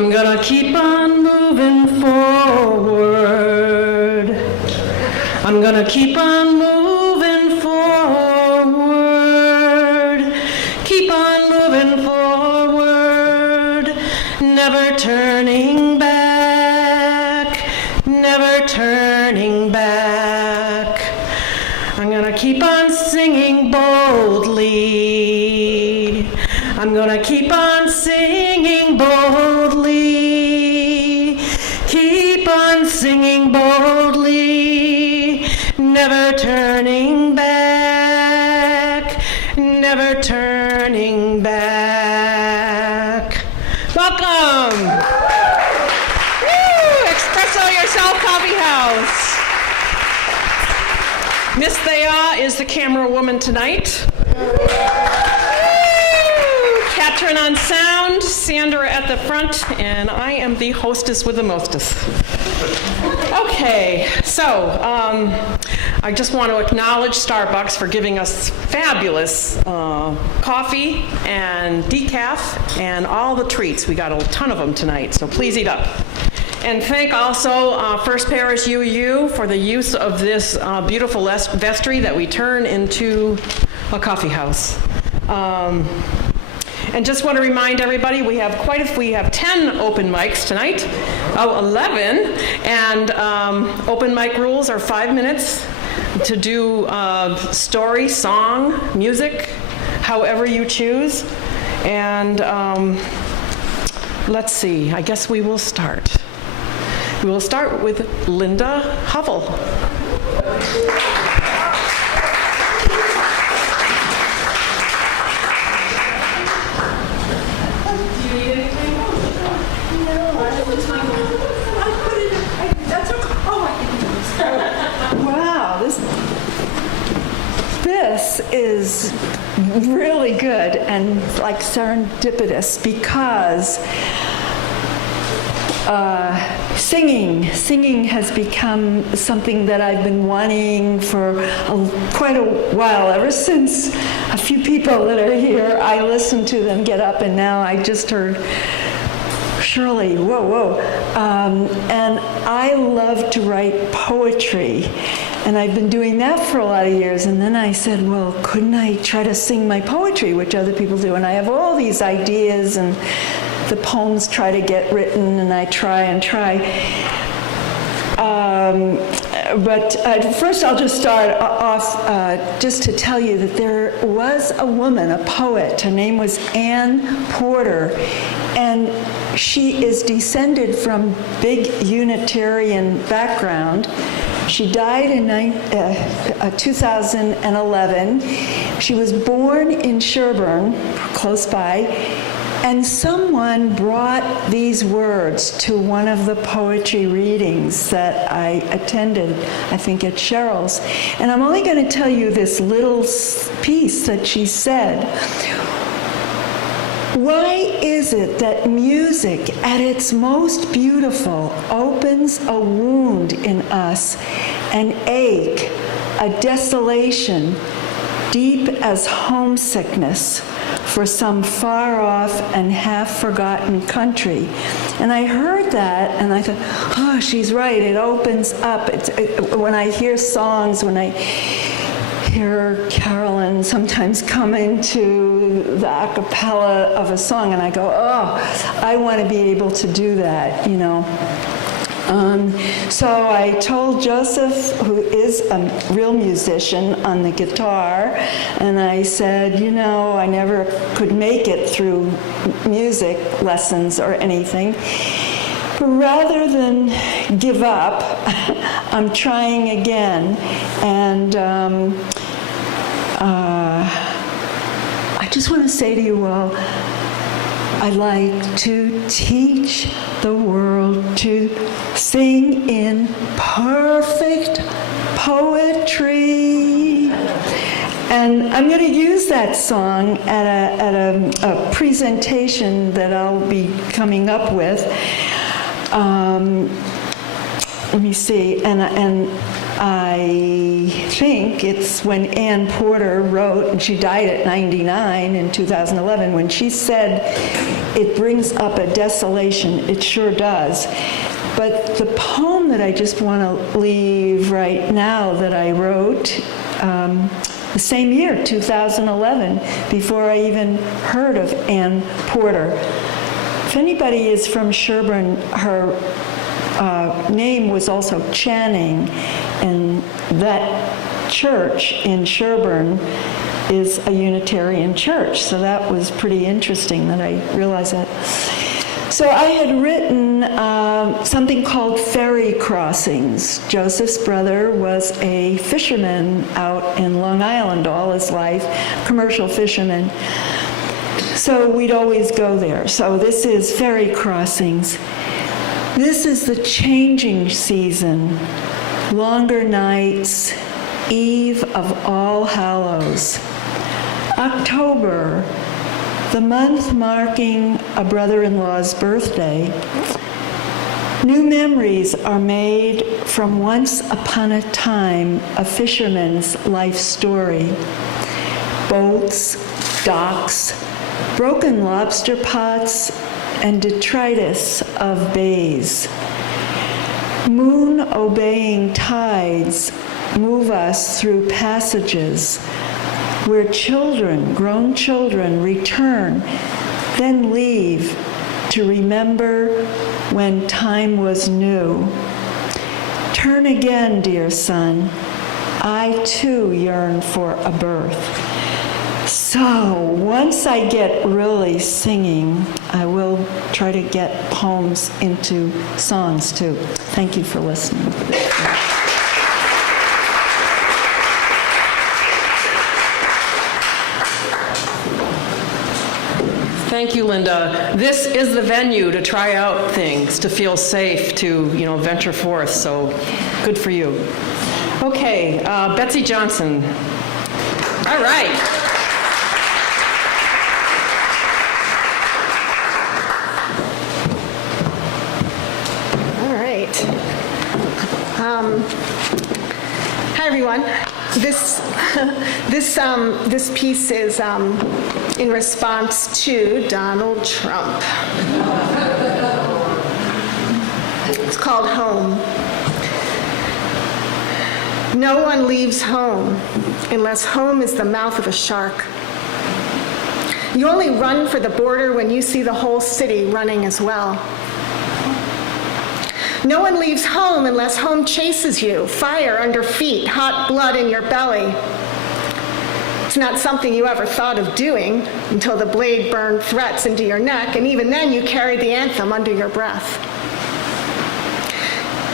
I'm gonna keep on moving forward. I'm gonna keep on moving forward. Keep on moving forward. Never turning back. Never turning back. I'm gonna keep on singing boldly. I'm gonna keep on singing boldly. Keep on singing boldly. Never turning back. Never turning back. Welcome. Woo! Expresso yourself, Coffeehouse. Miss Thea is the camera woman tonight. Katrin on sound, Sandra at the front, and I am the hostess with the mostest. Okay, so I just want to acknowledge Starbucks for giving us fabulous coffee and decaf and all the treats. We got a ton of them tonight, so please eat up. And thank also First Parish UU for the use of this beautiful vestry that we turn into a coffee house. And just want to remind everybody, we have 10 open mics tonight. 11. And open mic rules are 5 minutes to do story, song, music, however you choose. And let's see, I guess we will start. We will start with Linda Hovell. This is really good and like serendipitous because singing has become something that I've been wanting for quite a while, ever since a few people that are here, I listened to them get up, and now I just heard Shirley, whoa. And I love to write poetry. And I've been doing that for a lot of years. And then I said, well, couldn't I try to sing my poetry, which other people do? And I have all these ideas, and the poems try to get written, and I try. But first I'll just start off just to tell you that there was a woman, a poet. Her name was Anne Porter. And she is descended from big Unitarian background. She died in 2011. She was born in Sherburne, close by, and someone brought these words to one of the poetry readings that I attended, I think at Cheryl's. And I'm only going to tell you this little piece that she said. Why is it that music at its most beautiful opens a wound in us, an ache, a desolation, deep as homesickness for some far-off and half-forgotten country? And I heard that, and I thought, oh, she's right, it opens up. When I hear songs, when I hear Carolyn sometimes come into the a cappella of a song, and I go, oh, I want to be able to do that, you know. So I told Joseph, who is a real musician on the guitar, and I said, you know, I never could make it through music lessons or anything. But rather than give up, I'm trying again. And I just want to say to you all, I like to teach the world to sing in perfect poetry. And I'm going to use that song at a presentation that I'll be coming up with. Let me see, and I think it's when Ann Porter wrote, and she died at 99 in 2011, when she said, "It brings up a desolation." It sure does. But the poem that I just want to leave right now that I wrote the same year, 2011, before I even heard of Ann Porter. If anybody is from Sherburne, her name was also Channing, and that church in Sherburne is a Unitarian church. So that was pretty interesting that I realized that. So I had written something called Ferry Crossings. Joseph's brother was a fisherman out in Long Island all his life, commercial fisherman. So we'd always go there. So this is Ferry Crossings. This is the changing season, longer nights, eve of All Hallows. October, the month marking a brother-in-law's birthday. New memories are made from once upon a time a fisherman's life story. Boats, docks, broken lobster pots, and detritus of bays. Moon-obeying tides move us through passages where children, grown children, return, then leave to remember when time was new. Turn again, dear son. I too yearn for a birth. So once I get really singing, I will try to get poems into songs too. Thank you for listening. Thank you, Linda. This is the venue to try out things, to feel safe, to venture forth. So good for you. Okay, Betsy Johnson. All right. Hi everyone. This piece is in response to Donald Trump. It's called Home. No one leaves home unless home is the mouth of a shark. You only run for the border when you see the whole city running as well. No one leaves home unless home chases you, fire under feet, hot blood in your belly. It's not something you ever thought of doing until the blade burned threats into your neck, and even then you carried the anthem under your breath.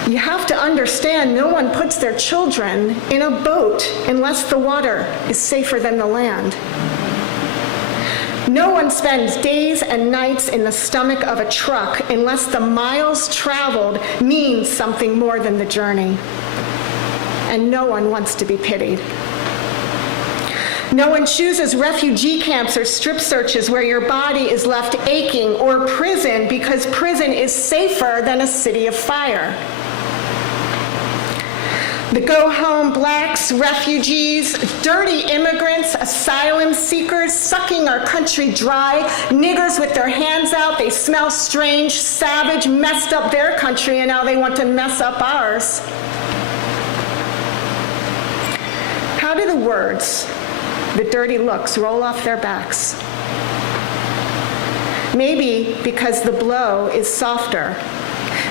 You have to understand no one puts their children in a boat unless the water is safer than the land. No one spends days and nights in the stomach of a truck unless the miles traveled means something more than the journey. And no one wants to be pitied. No one chooses refugee camps or strip searches where your body is left aching, or prison because prison is safer than a city of fire. The go-home blacks, refugees, dirty immigrants, asylum seekers, sucking our country dry, niggers with their hands out, they smell strange, savage, messed up their country, and now they want to mess up ours. How do the words, the dirty looks, roll off their backs? Maybe because the blow is softer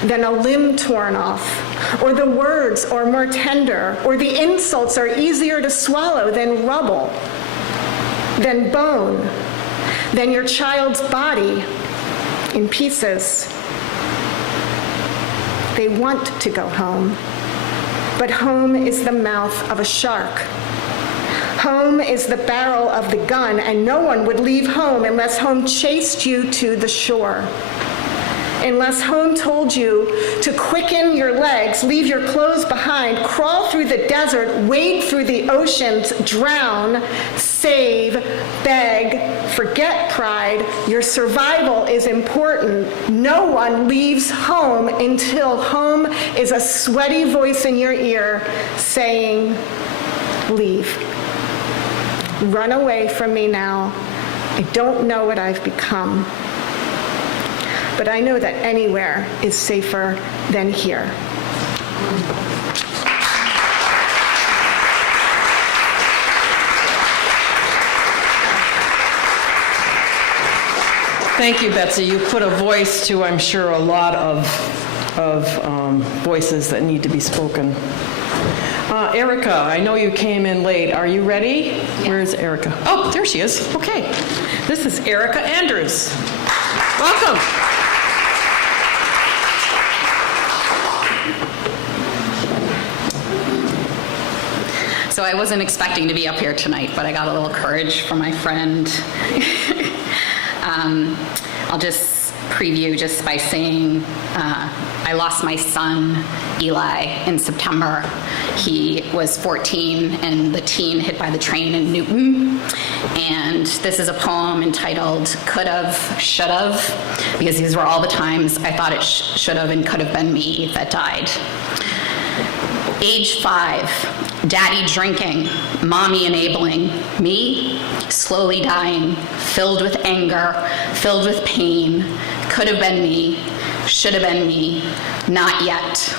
than a limb torn off, or the words are more tender, or the insults are easier to swallow than rubble, than bone, than your child's body in pieces. They want to go home, but home is the mouth of a shark. Home is the barrel of the gun, and no one would leave home unless home chased you to the shore. Unless home told you to quicken your legs, leave your clothes behind, crawl through the desert, wade through the oceans, drown, save, beg, forget pride. Your survival is important. No one leaves home until home is a sweaty voice in your ear saying, leave. Run away from me now. I don't know what I've become, but I know that anywhere is safer than here. Thank you, Betsy. You put a voice to, I'm sure, a lot of voices that need to be spoken. Erica, I know you came in late. Are you ready? Yeah. Where is Erica? Oh, there she is. Okay. This is Erica Andrews. Welcome. So I wasn't expecting to be up here tonight, but I got a little courage from my friend. I'll just preview just by saying I lost my son, Eli, in September. He was 14 and the teen hit by the train in Newton. And this is a poem entitled Could've, Should've, because these were all the times I thought it should've and could've been me that died. Age 5, daddy drinking, mommy enabling, me slowly dying, filled with anger, filled with pain, could have been me, should have been me, not yet.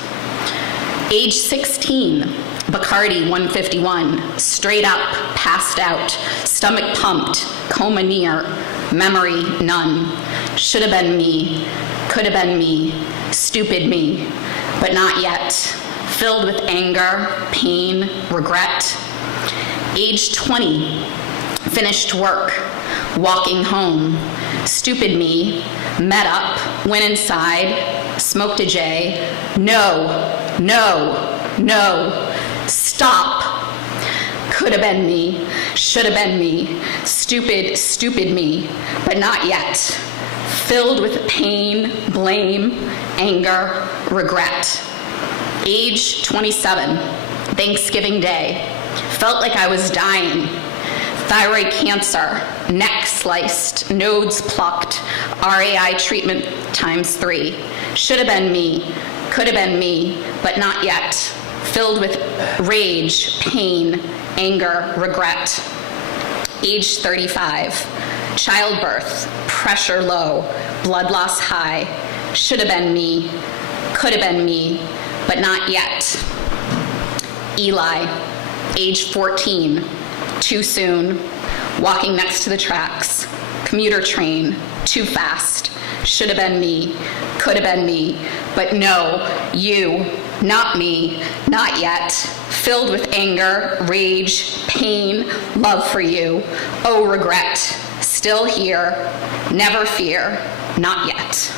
Age 16, Bacardi 151, straight up, passed out, stomach pumped, coma near, memory none, should have been me, could have been me, stupid me, but not yet. Filled with anger, pain, regret. Age 20, finished work, walking home. Stupid me, met up, went inside, smoked a J. No, no, no, stop. Could have been me, should have been me, stupid, stupid me, but not yet. Filled with pain, blame, anger, regret. Age 27, Thanksgiving Day. Felt like I was dying. Thyroid cancer, neck sliced, nodes plucked, RAI treatment ×3. Should have been me, could have been me, but not yet. Filled with rage, pain, anger, regret. Age 35, childbirth, pressure low, blood loss high. Should have been me, could have been me, but not yet. Eli, age 14, too soon, walking next to the tracks, commuter train, too fast, should have been me, could have been me, but no, you, not me, not yet, filled with anger, rage, pain, love for you, oh regret, still here, never fear, not yet.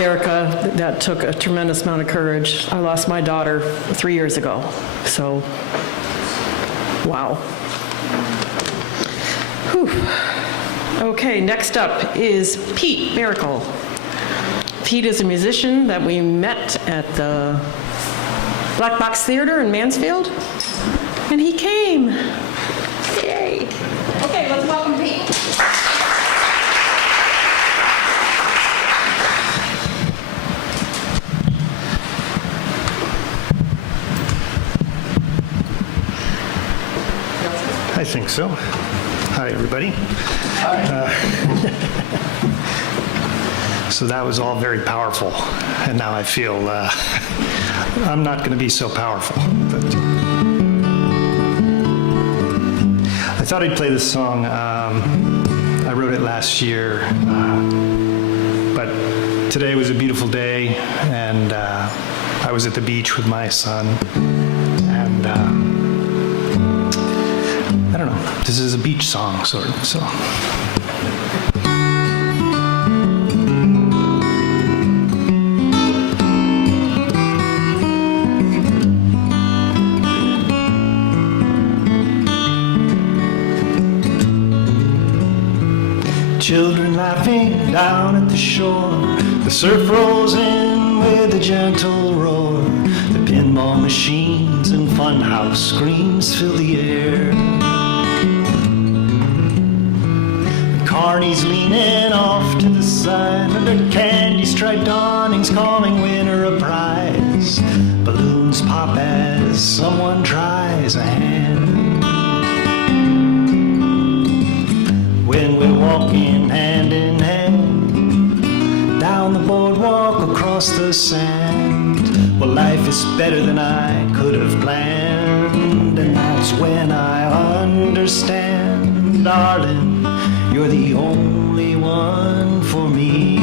Erica, that took a tremendous amount of courage. I lost my daughter 3 years ago, so wow. Whew. Okay, next up is Pete Miracle. Pete is a musician that we met at the Black Box Theater in Mansfield, and he came. Yay. Okay, let's welcome Pete. I think so. Hi, everybody. So that was all very powerful, and now I feel I'm not going to be so powerful. But I thought I'd play this song. I wrote it last year, but today was a beautiful day, and I was at the beach with my son, and I don't know, this is a beach song, sort of, so. Children laughing down at the shore, the surf rolls in with a gentle roar, the pinball machines and funhouse screams fill the air. carnies leaning off to the side, under candy-striped awnings calling winner a prize. Balloons pop as someone tries a hand. When we're walking hand in hand down the boardwalk across the sand, well, life is better than I could have planned. And that's when I understand, darling, you're the only one for me.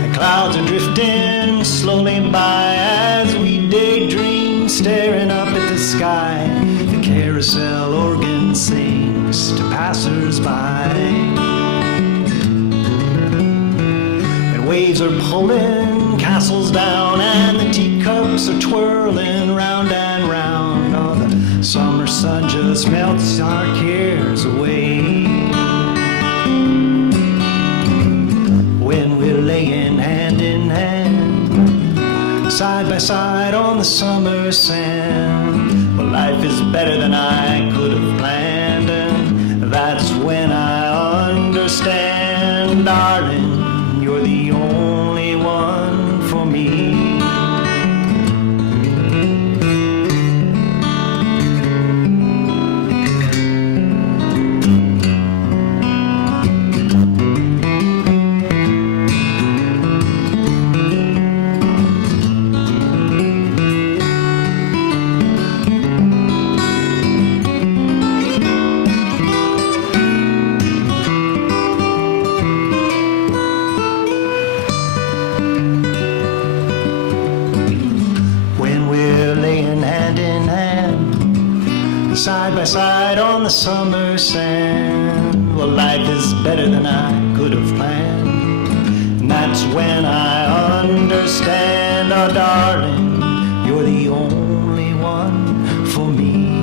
The clouds are drifting slowly by as we daydream, staring up at the sky. The carousel organ sings to passers-by. And waves are pulling castles down, and the teacups are twirling round and round. Oh, the summer sun just melts our cares away. When we're laying hand in hand, side by side on the summer sand, well, life is better than I could have planned. And that's when I understand, darling, you're the only one for me. Side by side on the summer sand, well, life is better than I could have planned. And that's when I understand, oh darling, you're the only one for me.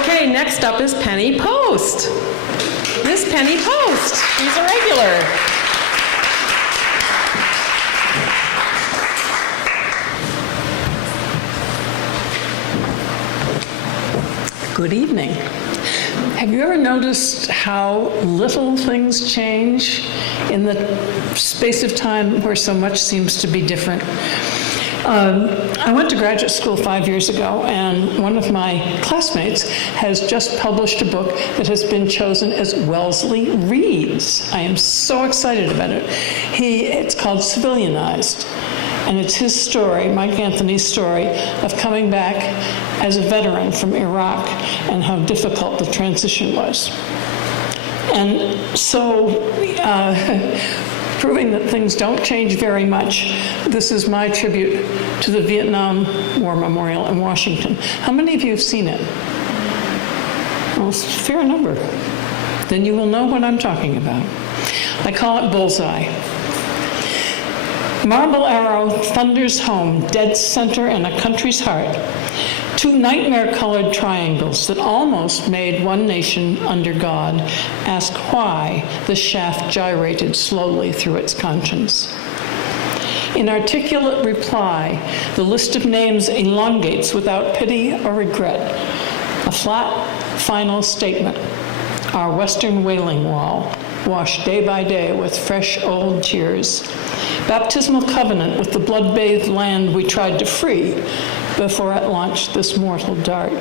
Okay, next up is Penny Post. Miss Penny Post, she's a regular. Good evening. Have you ever noticed how little things change in the space of time where so much seems to be different? I went to graduate school 5 years ago, and one of my classmates has just published a book that has been chosen as Wellesley Reads. I am so excited about it. It's called Civilianized, and it's his story, Mike Anthony's story, of coming back as a veteran from Iraq and how difficult the transition was. And so, proving that things don't change very much, this is my tribute to the Vietnam War Memorial in Washington. How many of you have seen it? Well, it's a fair number. Then you will know what I'm talking about. I call it Bullseye. Marble arrow thunders home, dead center in a country's heart. Two nightmare-colored triangles that almost made one nation under God ask why the shaft gyrated slowly through its conscience. In articulate reply, the list of names elongates without pity or regret. A flat, final statement. Our western wailing wall, washed day by day with fresh old tears. Baptismal covenant with the blood-bathed land we tried to free before it launched this mortal dart.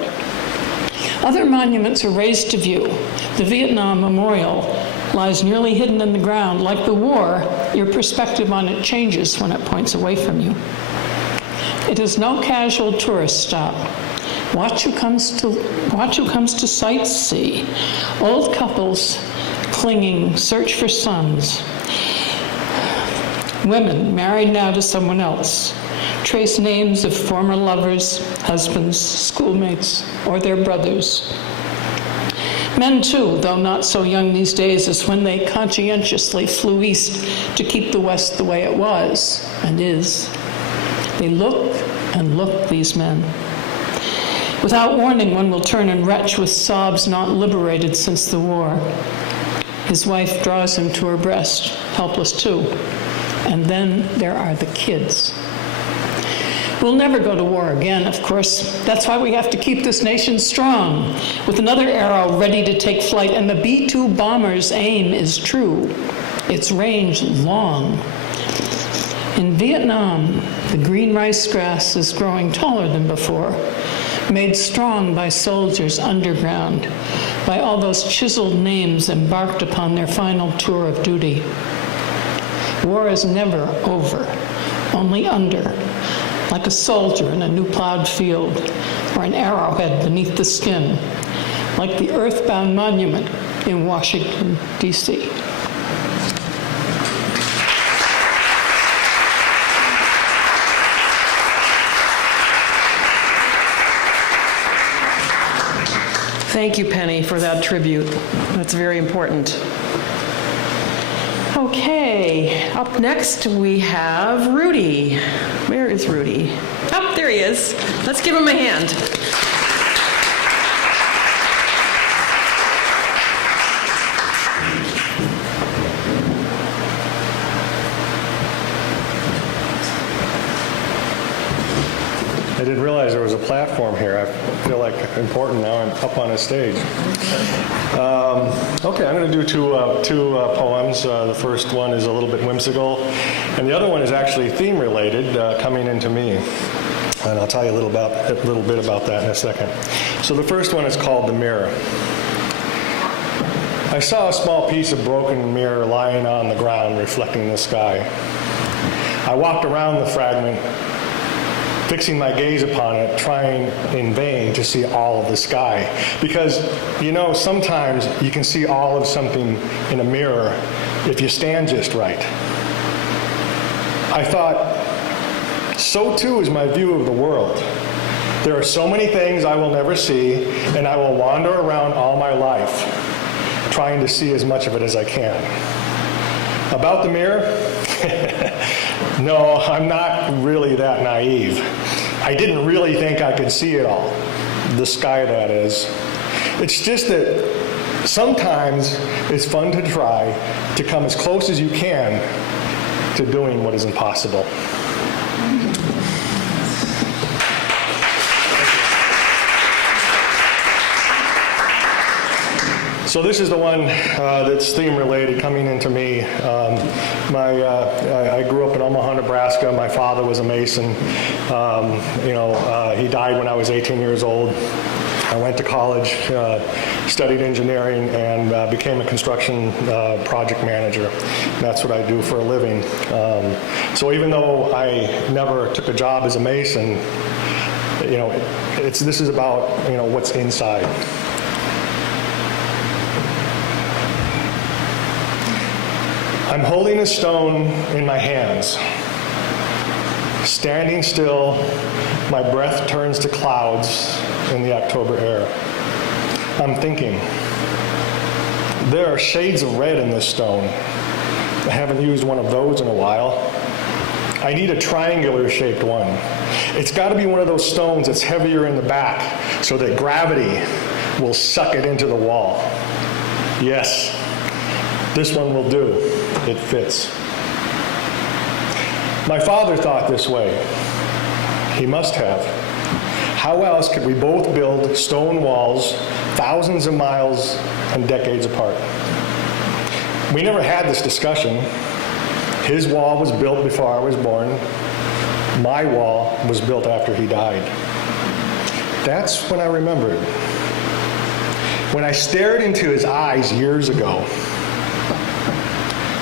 Other monuments are raised to view. The Vietnam Memorial lies nearly hidden in the ground. Like the war, your perspective on it changes when it points away from you. It is no casual tourist stop. Watch who comes to sightsee. Old couples clinging, search for sons. Women married now to someone else. Trace names of former lovers, husbands, schoolmates, or their brothers. Men too, though not so young these days as when they conscientiously flew east to keep the West the way it was and is. They look and look, these men. Without warning, one will turn and retch with sobs not liberated since the war. His wife draws him to her breast, helpless too. And then there are the kids. We'll never go to war again, of course. That's why we have to keep this nation strong, with another arrow ready to take flight. And the B-2 bomber's aim is true. Its range long. In Vietnam, the green rice grass is growing taller than before, made strong by soldiers underground, by all those chiseled names embarked upon their final tour of duty. War is never over, only under, like a soldier in a new plowed field, or an arrowhead beneath the skin, like the earthbound monument in Washington, D.C. Thank you, Penny, for that tribute. That's very important. Okay, up next we have Rudy. Where is Rudy? Oh, there he is. Let's give him a hand. I didn't realize there was a platform here. I feel like important now. I'm up on a stage. Okay, I'm going to do two poems. The first one is a little bit whimsical, and the other one is actually theme-related, Coming Into Me. And I'll tell you a little bit about that in a second. So the first one is called The Mirror. I saw a small piece of broken mirror lying on the ground reflecting the sky. I walked around the fragment, fixing my gaze upon it, trying in vain to see all of the sky. Because, you know, sometimes you can see all of something in a mirror if you stand just right. I thought, so too is my view of the world. There are so many things I will never see, and I will wander around all my life, trying to see as much of it as I can. About the mirror, no, I'm not really that naive. I didn't really think I could see it all, the sky that is. It's just that sometimes it's fun to try to come as close as you can to doing what is impossible. So this is the one that's theme-related, Coming Into Me. I grew up in Omaha, Nebraska. My father was a Mason. He died when I was 18 years old. I went to college, studied engineering, and became a construction project manager. And that's what I do for a living. So even though I never took a job as a Mason, this is about what's inside. I'm holding a stone in my hands. Standing still, my breath turns to clouds in the October air. I'm thinking, there are shades of red in this stone. I haven't used one of those in a while. I need a triangular-shaped one. It's got to be one of those stones that's heavier in the back so that gravity will suck it into the wall. Yes, this one will do. It fits. My father thought this way. He must have. How else could we both build stone walls thousands of miles and decades apart? We never had this discussion. His wall was built before I was born. My wall was built after he died. That's when I remembered. When I stared into his eyes years ago,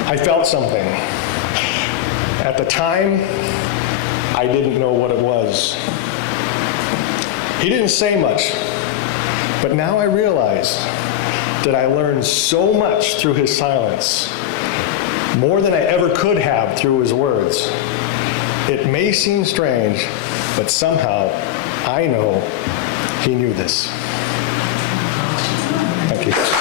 I felt something. At the time, I didn't know what it was. He didn't say much, but now I realize that I learned so much through his silence, more than I ever could have through his words. It may seem strange, but somehow I know he knew this. Thank you.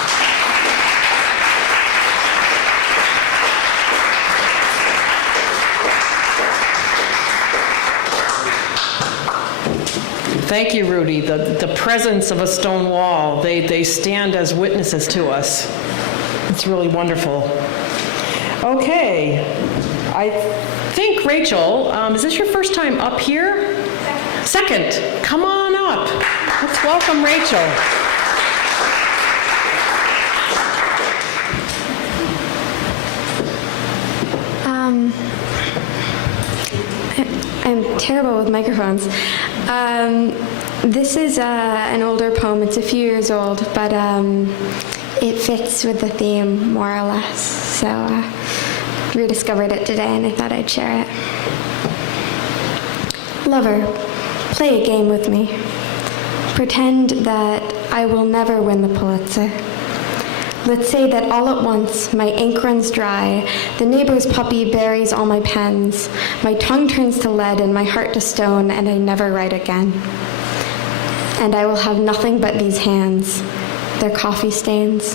Thank you, Rudy. The presence of a stone wall, they stand as witnesses to us. It's really wonderful. Okay, I think, Rachel, is this your first time up here? Second. Come on up. Let's welcome Rachel. I'm terrible with microphones. This is an older poem. It's a few years old, but it fits with the theme more or less. So rediscovered it today, and I thought I'd share it. Lover, play a game with me. Pretend that I will never win the Pulitzer. Let's say that all at once my ink runs dry, the neighbor's puppy buries all my pens, my tongue turns to lead and my heart to stone, and I never write again. And I will have nothing but these hands, their coffee stains,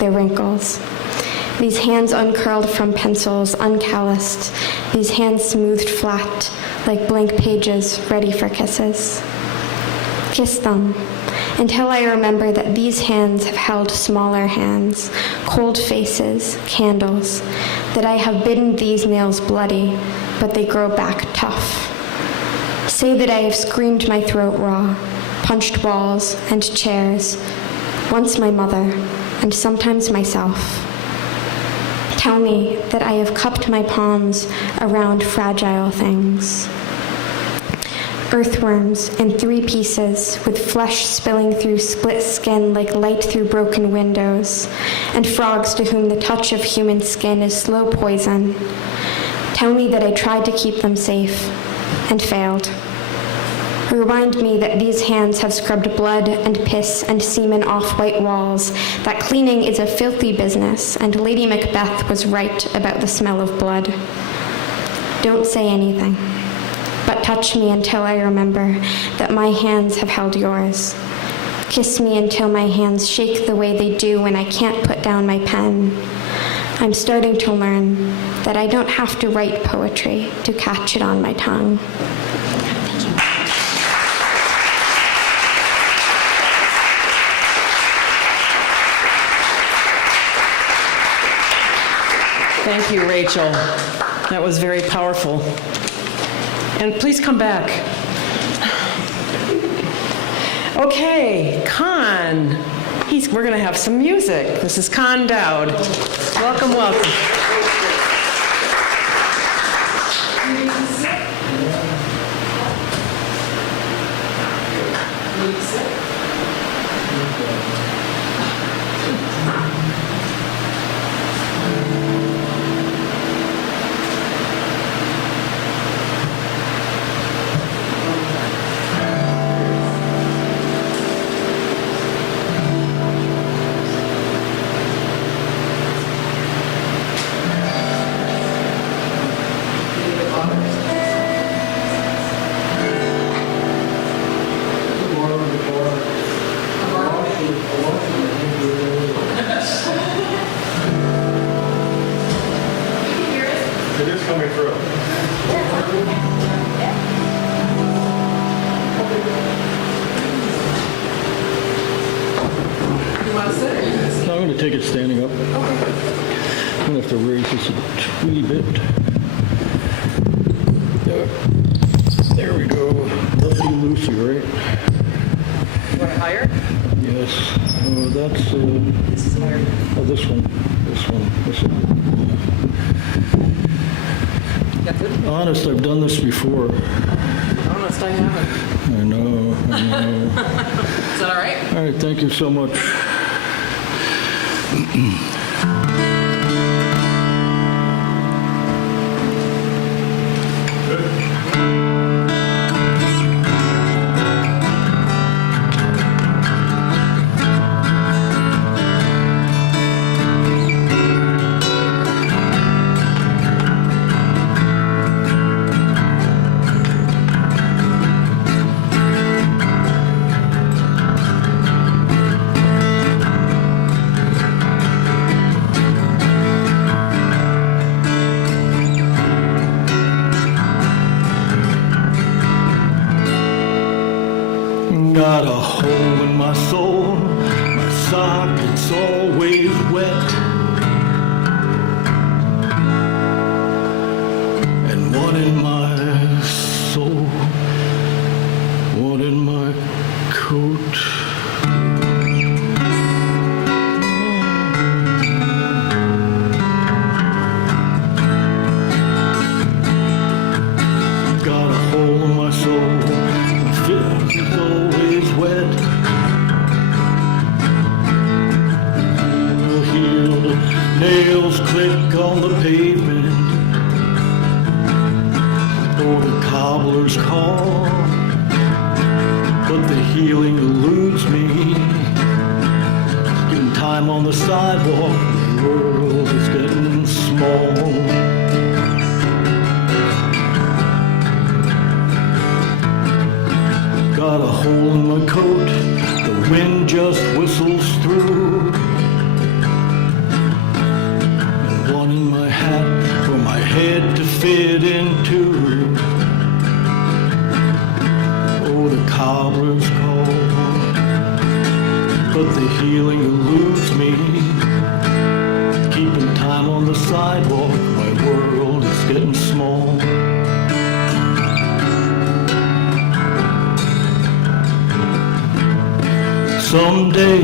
their wrinkles. These hands uncurled from pencils, uncalloused, these hands smoothed flat, like blank pages ready for kisses. Kiss them, until I remember that these hands have held smaller hands, cold faces, candles, that I have bitten these nails bloody, but they grow back tough. Say that I have screamed my throat raw, punched walls and chairs, once my mother, and sometimes myself. Tell me that I have cupped my palms around fragile things. Earthworms in 3 pieces, with flesh spilling through split skin like light through broken windows, and frogs to whom the touch of human skin is slow poison. Tell me that I tried to keep them safe, and failed. Remind me that these hands have scrubbed blood and piss and semen off white walls, that cleaning is a filthy business, and Lady Macbeth was right about the smell of blood. Don't say anything, but touch me until I remember that my hands have held yours. Kiss me until my hands shake the way they do when I can't put down my pen. I'm starting to learn that I don't have to write poetry to catch it on my tongue. Thank you, Rachel. That was very powerful. And please come back. Okay, Con. We're going to have some music. This is Con Dowd. Welcome, welcome. It is coming through. I'm going to take it standing up. I'm going to have to raise this a wee bit. There we go. Lovely Lucy, right? You want it higher? Yes. Oh, that's... This is higher. Oh, this one. This one. That's good? Honest, I've done this before. Honest, I haven't. I know. Is that all right? All right, thank you so much. hole in my soul, my socket's always wet. And one in my soul, one in my coat. Got a hole in my soul, my fist is always wet. You'll hear the nails click on the pavement, or the cobbler's call, but the healing eludes me. Getting time on the sidewalk, the world is getting small. Got a hole in my coat, the wind just whistles through. And one in my hat for my head to fit into. Oh, the cobbler's call, but the healing eludes me. Keeping time on the sidewalk, my world is getting small. Someday,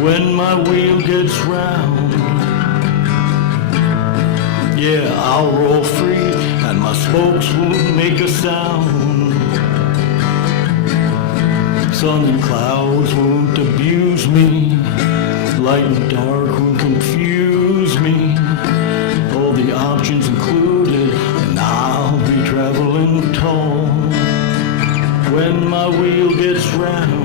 when my wheel gets round, yeah, I'll roll free and my spokes won't make a sound. Sun and clouds won't abuse me, light and dark won't confuse me. All the options included, and I'll be traveling tall. When my wheel gets round,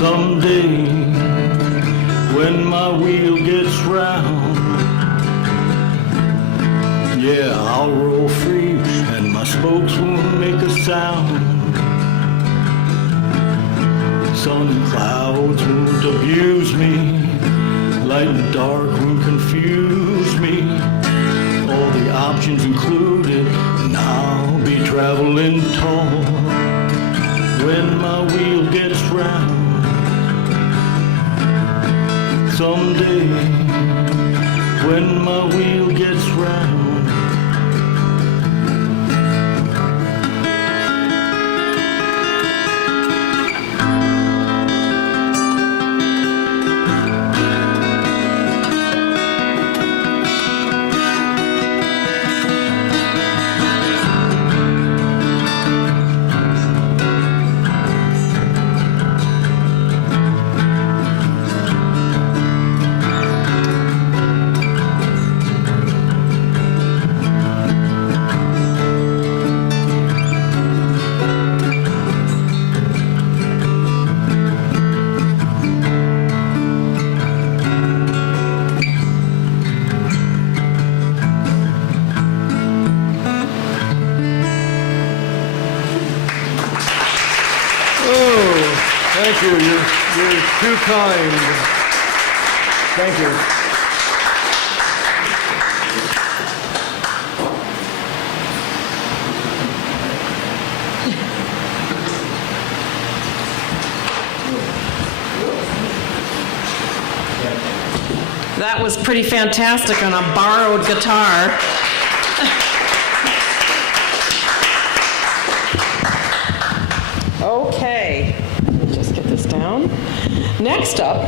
someday, when my wheel gets round, yeah, I'll roll free and my spokes won't make a sound. Sun and clouds won't abuse me, light and dark won't confuse me. All the options included, and I'll be traveling tall. When my wheel gets round, someday, when my wheel gets round. Thank you. You're too kind. Thank you. That was pretty fantastic on a borrowed guitar. Okay, let me just get this down. Next up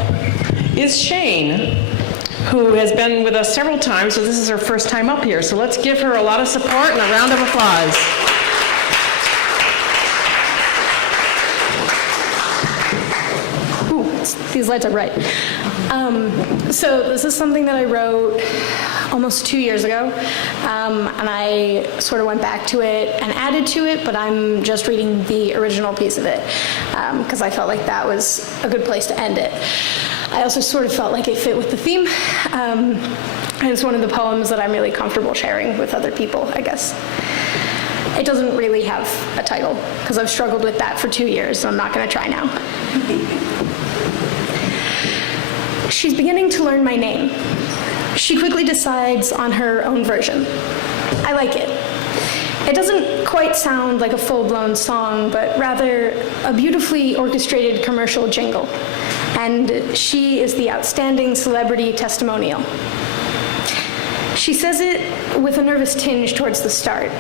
is Shane, who has been with us several times, so this is her first time up here. So let's give her a lot of support and a round of applause. besides I write. So this is something that I wrote almost 2 years ago, and I sort of went back to it and added to it, but I'm just reading the original piece of it because I felt like that was a good place to end it. I also sort of felt like it fit with the theme, and it's one of the poems that I'm really comfortable sharing with other people, I guess. It doesn't really have a title because I've struggled with that for 2 years, so I'm not going to try now. She's beginning to learn my name. She quickly decides on her own version. I like it. It doesn't quite sound like a full-blown song, but rather a beautifully orchestrated commercial jingle. And she is the outstanding celebrity testimonial. She says it with a nervous tinge towards the start.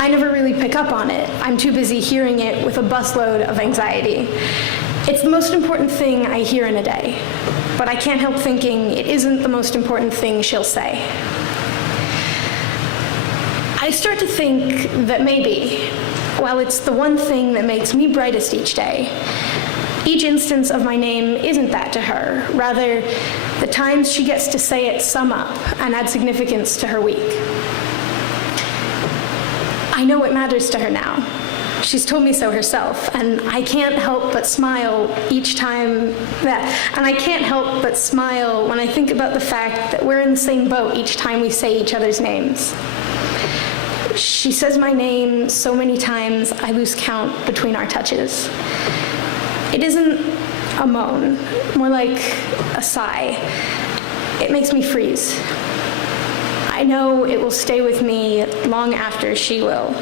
I never really pick up on it. I'm too busy hearing it with a busload of anxiety. It's the most important thing I hear in a day, but I can't help thinking it isn't the most important thing she'll say. I start to think that maybe, while it's the one thing that makes me brightest each day, each instance of my name isn't that to her. Rather, the times she gets to say it sum up and add significance to her week. I know it matters to her now. She's told me so herself, and I can't help but smile each time and I can't help but smile when I think about the fact that we're in the same boat each time we say each other's names. She says my name so many times I lose count between our touches. It isn't a moan, more like a sigh. It makes me freeze. I know it will stay with me long after she will.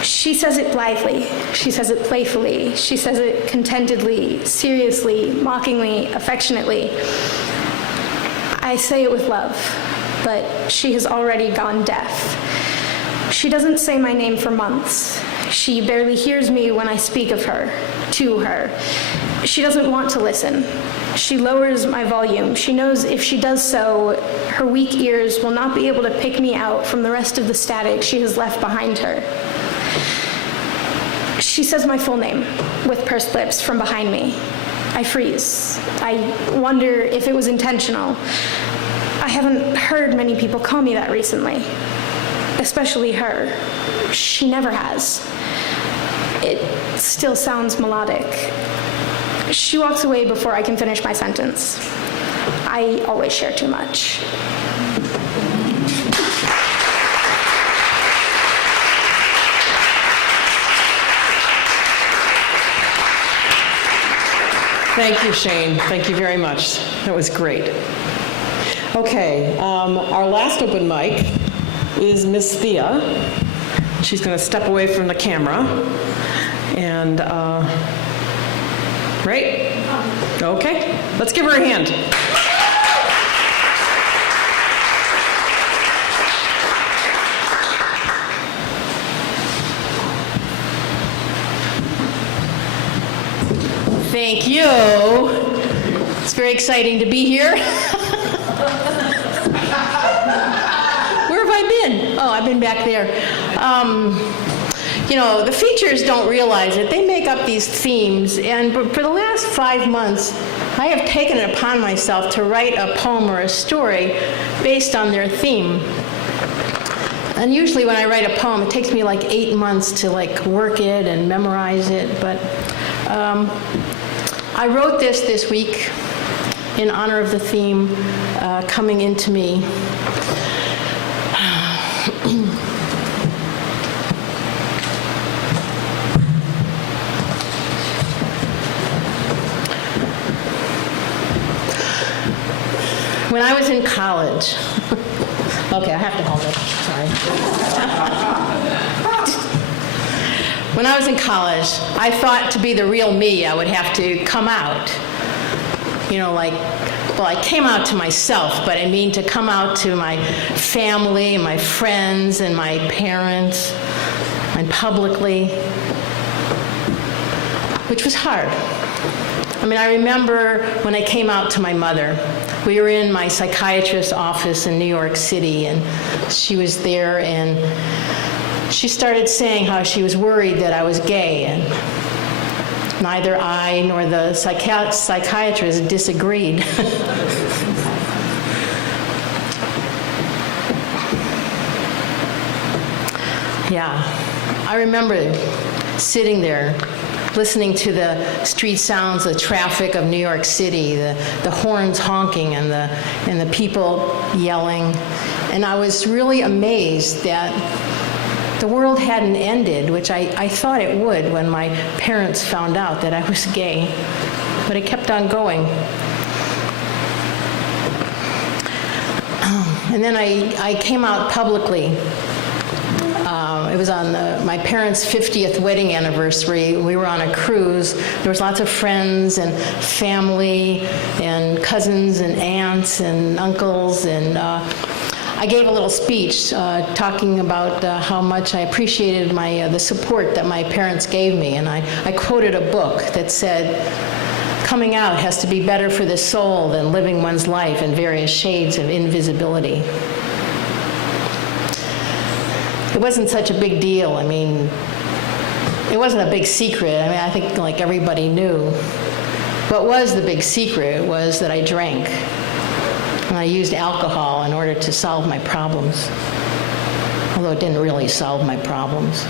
She says it blithely, she says it playfully, she says it contentedly, seriously, mockingly, affectionately. I say it with love, but she has already gone deaf. She doesn't say my name for months. She barely hears me when I speak of her, to her. She doesn't want to listen. She lowers my volume. She knows if she does so, her weak ears will not be able to pick me out from the rest of the static she has left behind her. She says my full name with pursed lips from behind me. I freeze. I wonder if it was intentional. I haven't heard many people call me that recently, especially her. She never has. It still sounds melodic. She walks away before I can finish my sentence. I always share too much. Thank you, Shane. Thank you very much. That was great. Okay, our last open mic is Miss Thea. She's going to step away from the camera. And, right? Okay, let's give her a hand. Thank you. It's very exciting to be here. Where have I been? Oh, I've been back there. You know, the features don't realize it. They make up these themes, and for the last 5 months, I have taken it upon myself to write a poem or a story based on their theme. And usually when I write a poem, it takes me like 8 months to like work it and memorize it, but I wrote this week in honor of the theme coming into me. When I was in college, okay, I have to hold it, sorry. When I was in college, I thought to be the real me, I would have to come out. You know, like, well, I came out to myself, but I mean to come out to my family, my friends, and my parents, and publicly, which was hard. I mean, I remember when I came out to my mother. We were in my psychiatrist's office in New York City, and she was there, and she started saying how she was worried that I was gay, and neither I nor the psychiatrist disagreed. Yeah, I remember sitting there listening to the street sounds, the traffic of New York City, the horns honking and the people yelling. And I was really amazed that the world hadn't ended, which I thought it would when my parents found out that I was gay. But it kept on going. And then I came out publicly. It was on my parents' 50th wedding anniversary. We were on a cruise. There was lots of friends and family and cousins and aunts and uncles. And I gave a little speech talking about how much I appreciated the support that my parents gave me. And I quoted a book that said, "Coming out has to be better for the soul than living one's life in various shades of invisibility." It wasn't such a big deal. I mean, it wasn't a big secret. I mean, I think like everybody knew. What was the big secret was that I drank. And I used alcohol in order to solve my problems. Although it didn't really solve my problems.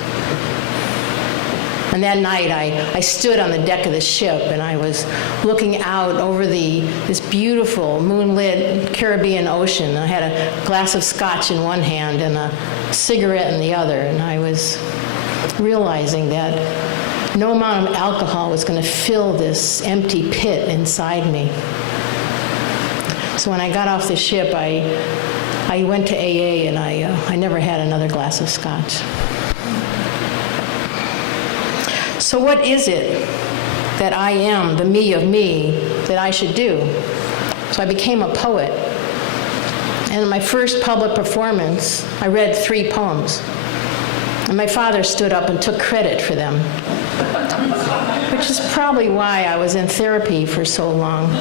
And that night, I stood on the deck of the ship, and I was looking out over this beautiful moonlit Caribbean ocean. I had a glass of scotch in one hand and a cigarette in the other, and I was realizing that no amount of alcohol was going to fill this empty pit inside me. So when I got off the ship, I went to AA, and I never had another glass of scotch. So what is it that I am, the me of me, that I should do? So I became a poet. And in my first public performance, I read 3 poems. And my father stood up and took credit for them, which is probably why I was in therapy for so long.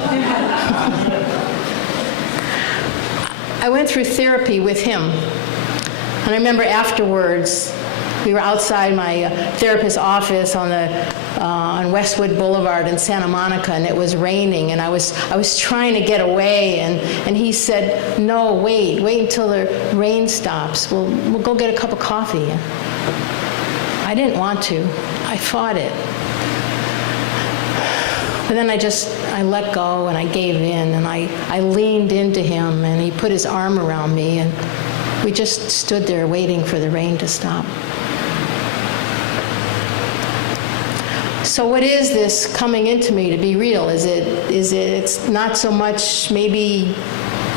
I went through therapy with him. And I remember afterwards, we were outside my therapist's office on Westwood Boulevard in Santa Monica, and it was raining, and I was trying to get away, and he said, "No, wait until the rain stops. We'll go get a cup of coffee." I didn't want to. I fought it. But then I let go, and I gave in, and I leaned into him, and he put his arm around me, and we just stood there waiting for the rain to stop. So what is this coming into me to be real? It's not so much maybe,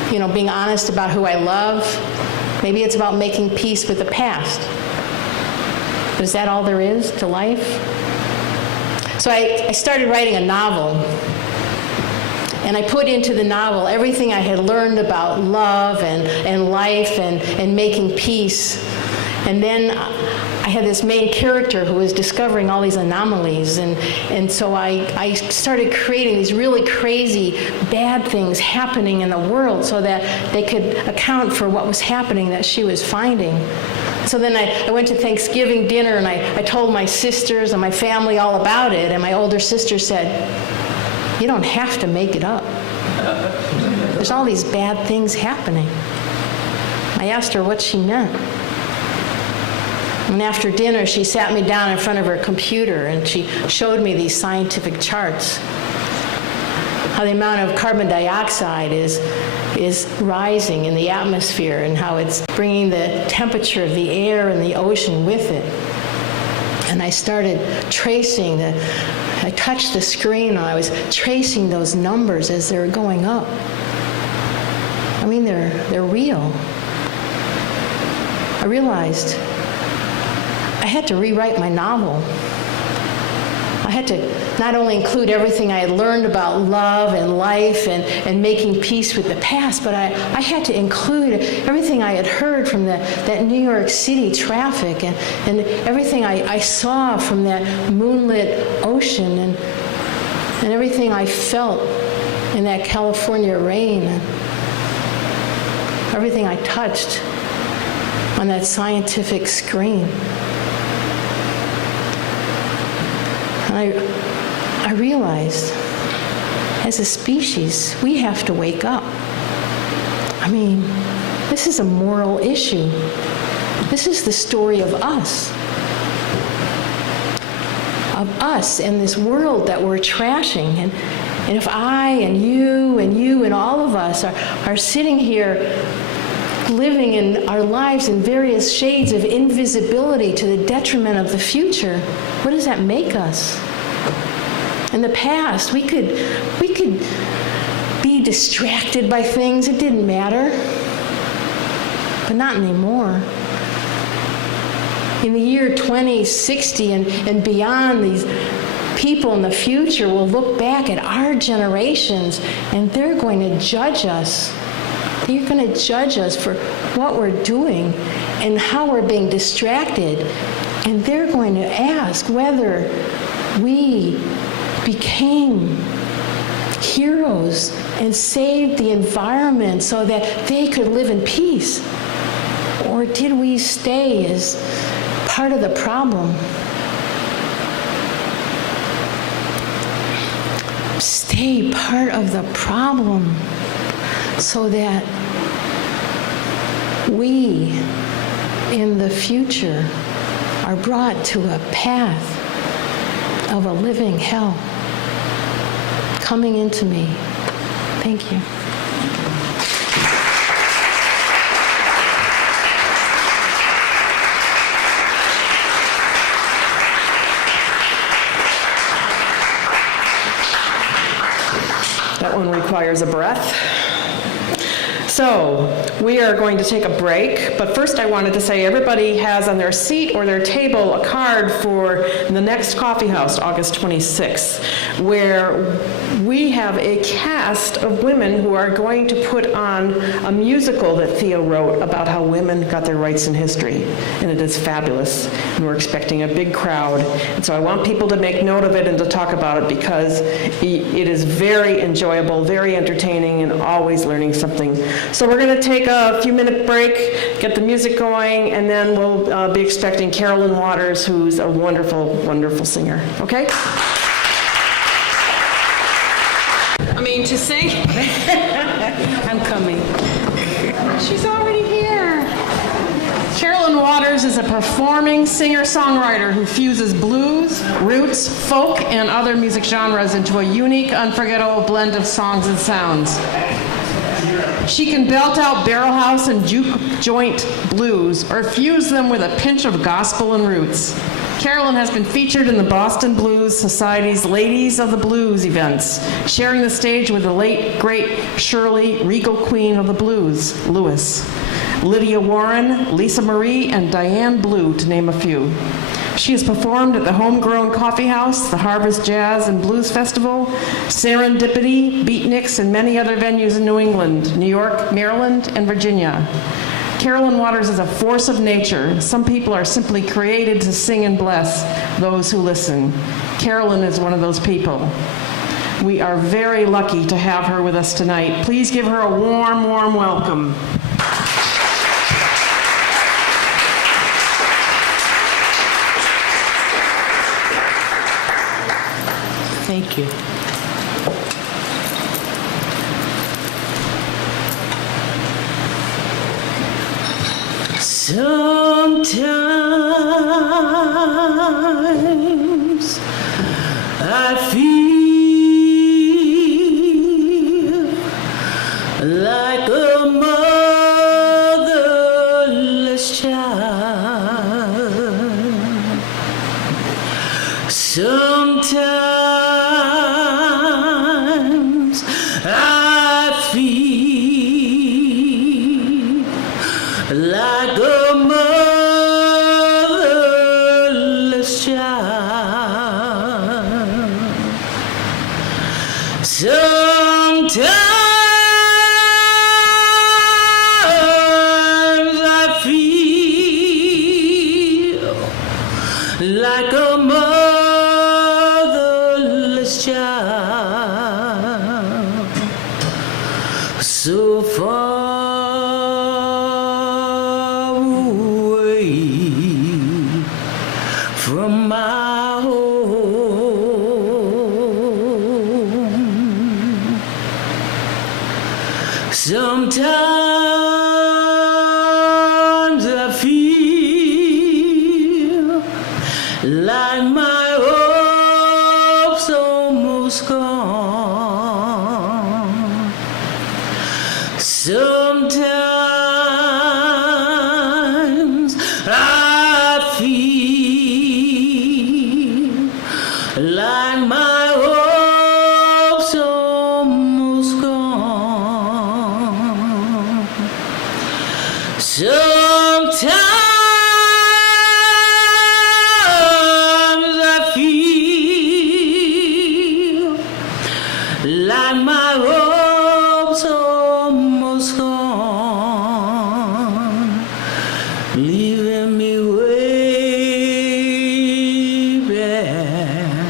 being honest about who I love. Maybe it's about making peace with the past. But is that all there is to life? So I started writing a novel. And I put into the novel everything I had learned about love and life and making peace. And then I had this main character who was discovering all these anomalies, and so I started creating these really crazy bad things happening in the world so that they could account for what was happening that she was finding. So then I went to Thanksgiving dinner, and I told my sisters and my family all about it, and my older sister said, "You don't have to make it up. There's all these bad things happening." I asked her what she meant. And after dinner, she sat me down in front of her computer, and she showed me these scientific charts. How the amount of carbon dioxide is rising in the atmosphere, and how it's bringing the temperature of the air and the ocean with it. And I started tracing I touched the screen, and I was tracing those numbers as they were going up. I mean, they're real. I realized I had to rewrite my novel. I had to not only include everything I had learned about love and life and making peace with the past, but I had to include everything I had heard from that New York City traffic and everything I saw from that moonlit ocean and everything I felt in that California rain and everything I touched on that scientific screen. And I realized, as a species, we have to wake up. I mean, this is a moral issue. This is the story of us. Of us and this world that we're trashing. And if I and you and all of us are sitting here living in our lives in various shades of invisibility to the detriment of the future, what does that make us? In the past, we could be distracted by things. It didn't matter. But not anymore. In the year 2060 and beyond, these people in the future will look back at our generations and they're going to judge us. They're going to judge us for what we're doing and how we're being distracted. And they're going to ask whether we became heroes and saved the environment so that they could live in peace. Or did we stay as part of the problem? Stay part of the problem so that we in the future are brought to a path of a living hell coming into me. Thank you. That one requires a breath. So we are going to take a break, but first I wanted to say everybody has on their seat or their table a card for the next Coffeehouse, August 26th, where we have a cast of women who are going to put on a musical that Theo wrote about how women got their rights in history, and it is fabulous, and we're expecting a big crowd. And so I want people to make note of it and to talk about it because it is very enjoyable, very entertaining, and always learning something. So we're going to take a few-minute break, get the music going, and then we'll be expecting Carolyn Waters, who's a wonderful, wonderful singer. Okay? I mean, to sing. I'm coming. She's already here. Carolyn Waters is a performing singer-songwriter who fuses blues, roots, folk, and other music genres into a unique, unforgettable blend of songs and sounds. She can belt out barrelhouse and juke joint blues or fuse them with a pinch of gospel and roots. Carolyn has been featured in the Boston Blues Society's Ladies of the Blues events, sharing the stage with the late, great Shirley, Regal Queen of the Blues, Lewis, Lydia Warren, Lisa Marie, and Diane Blue, to name a few. She has performed at the Homegrown Coffeehouse, the Harvest Jazz and Blues Festival, Serendipity, Beatniks, and many other venues in New England, New York, Maryland, and Virginia. Carolyn Waters is a force of nature. Some people are simply created to sing and bless those who listen. Carolyn is one of those people. We are very lucky to have her with us tonight. Please give her a warm, warm welcome. Thank you. Sometimes I feel like a motherless child. Sometimes I feel like a motherless child. Sometimes I feel like a motherless child. So far away from my home. Sometimes I feel like my hope's almost gone. Sometimes I feel like my hope's almost gone. Sometimes I feel like my hope's almost gone, leaving me way back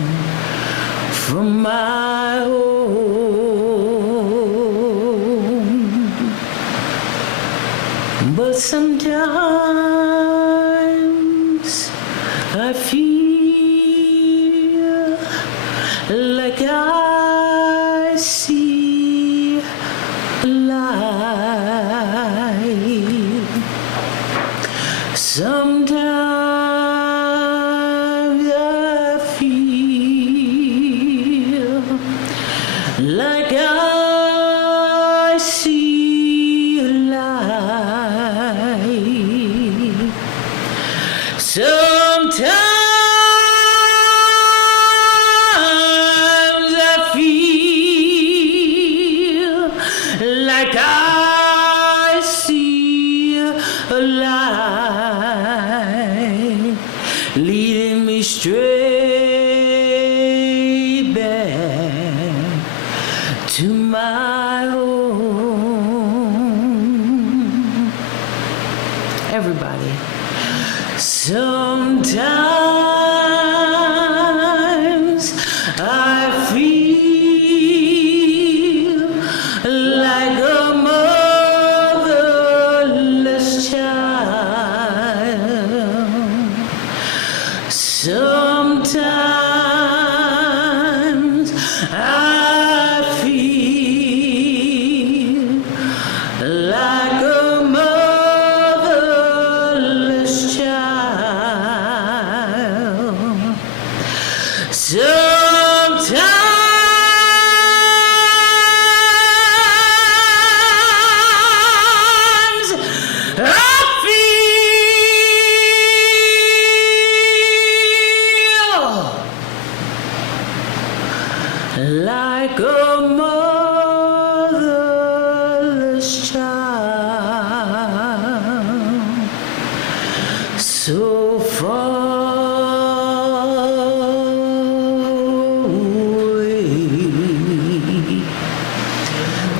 from my home. But sometimes I feel like I see a light. Sometimes I feel like I see a light. Sometimes I feel like I see a light leading me straight back to my home. Everybody. Sometimes I feel like a motherless child. Sometimes I feel like a motherless child. Sometimes I feel like a motherless child, so far away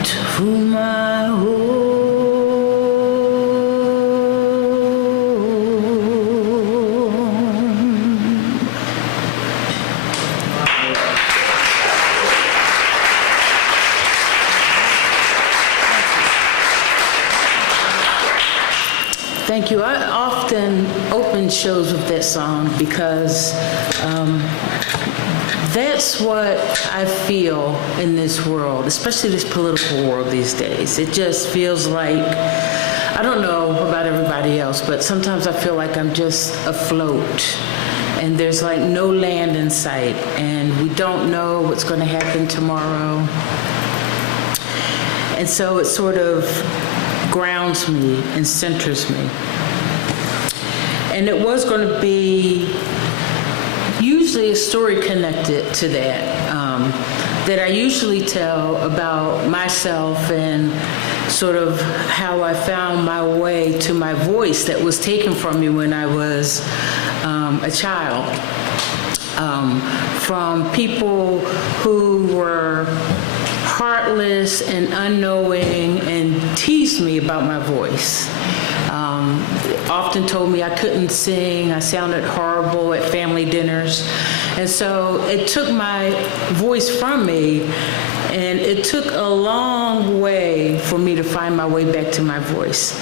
to my home. Thank you. I often open shows with that song because that's what I feel in this world, especially this political world these days. It just feels like, I don't know about everybody else, but sometimes I feel like I'm just afloat and there's like no land in sight and we don't know what's going to happen tomorrow. And so it sort of grounds me and centers me. And it was going to be usually a story connected to that, that I usually tell about myself and sort of how I found my way to my voice that was taken from me when I was a child, from people who were heartless and unknowing and teased me about my voice. Often told me I couldn't sing, I sounded horrible at family dinners. And so it took my voice from me, and it took a long way for me to find my way back to my voice.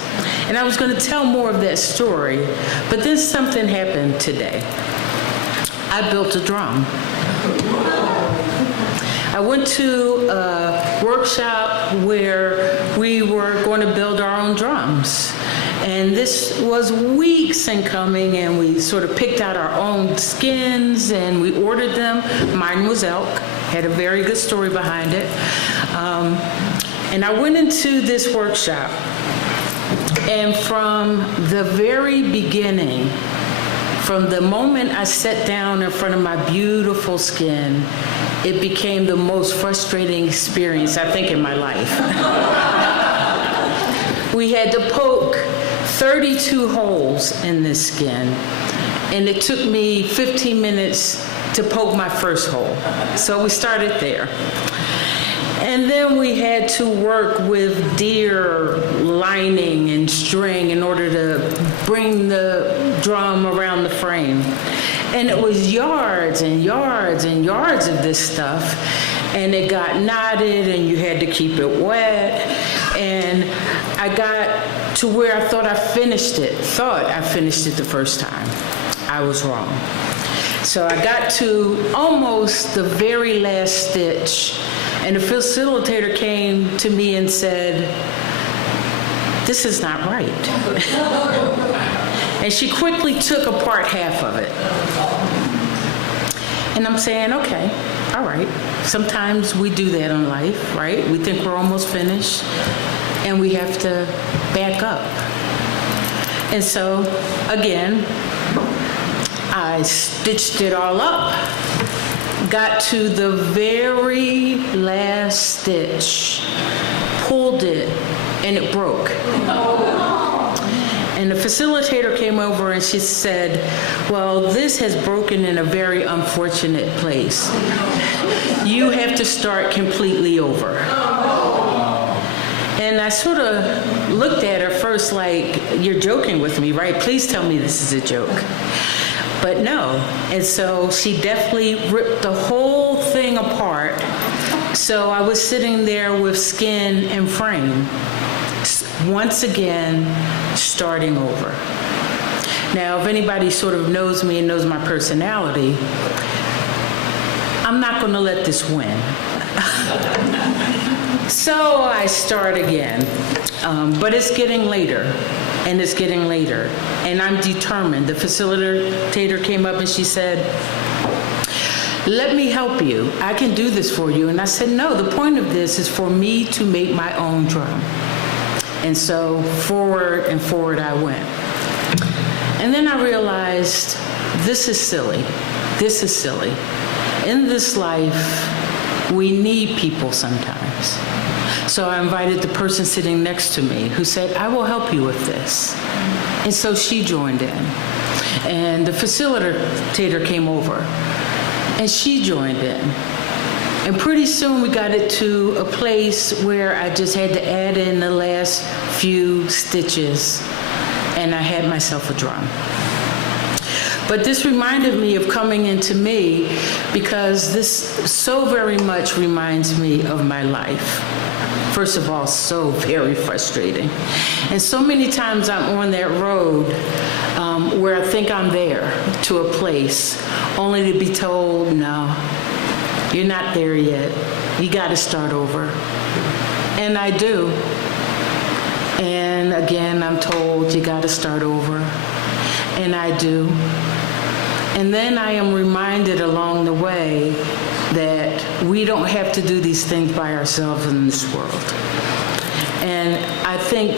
And I was going to tell more of that story, but then something happened today. I built a drum. I I went to a workshop where we were going to build our own drums. And this was weeks in coming, and we sort of picked out our own skins and we ordered them. Mine was elk, had a very good story behind it. And I went into this workshop, and from the very beginning, from the moment I sat down in front of my beautiful skin, it became the most frustrating experience, I think, in my life. We had to poke 32 holes in this skin, and it took me 15 minutes to poke my first hole. So we started there. And then we had to work with deer lining and string in order to bring the drum around the frame. And it was yards and yards and yards of this stuff. And it got knotted, and you had to keep it wet. And I got to where I thought I finished it the first time. I was wrong. So I got to almost the very last stitch, and the facilitator came to me and said, "This is not right." And she quickly took apart half of it. And I'm saying, okay, all right. Sometimes we do that in life, right? We think we're almost finished, and we have to back up. And so, again, I stitched it all up, got to the very last stitch, pulled it, and it broke. And the facilitator came over and she said, "Well, this has broken in a very unfortunate place. You have to start completely over." And I sort of looked at her first like, "You're joking with me, right? Please tell me this is a joke." But no. And so she definitely ripped the whole thing apart. So I was sitting there with skin and frame, once again, starting over. Now, if anybody sort of knows me and knows my personality, I'm not going to let this win. So I start again. But it's getting later, and it's getting later, and I'm determined. The facilitator came up and she said, "Let me help you. I can do this for you." And I said, "No, the point of this is for me to make my own drum." And so forward and forward I went. And then I realized, this is silly. This is silly. In this life, we need people sometimes. So I invited the person sitting next to me who said, "I will help you with this." And so she joined in. And the facilitator came over, and she joined in. And pretty soon we got it to a place where I just had to add in the last few stitches, and I had myself a drum. But this reminded me of coming into me, because this so very much reminds me of my life. First of all, so very frustrating. And so many times I'm on that road where I think I'm there to a place, only to be told, "No, you're not there yet. You got to start over." And I do. And again, I'm told, "You got to start over." And I do. And then I am reminded along the way that we don't have to do these things by ourselves in this world. And I think,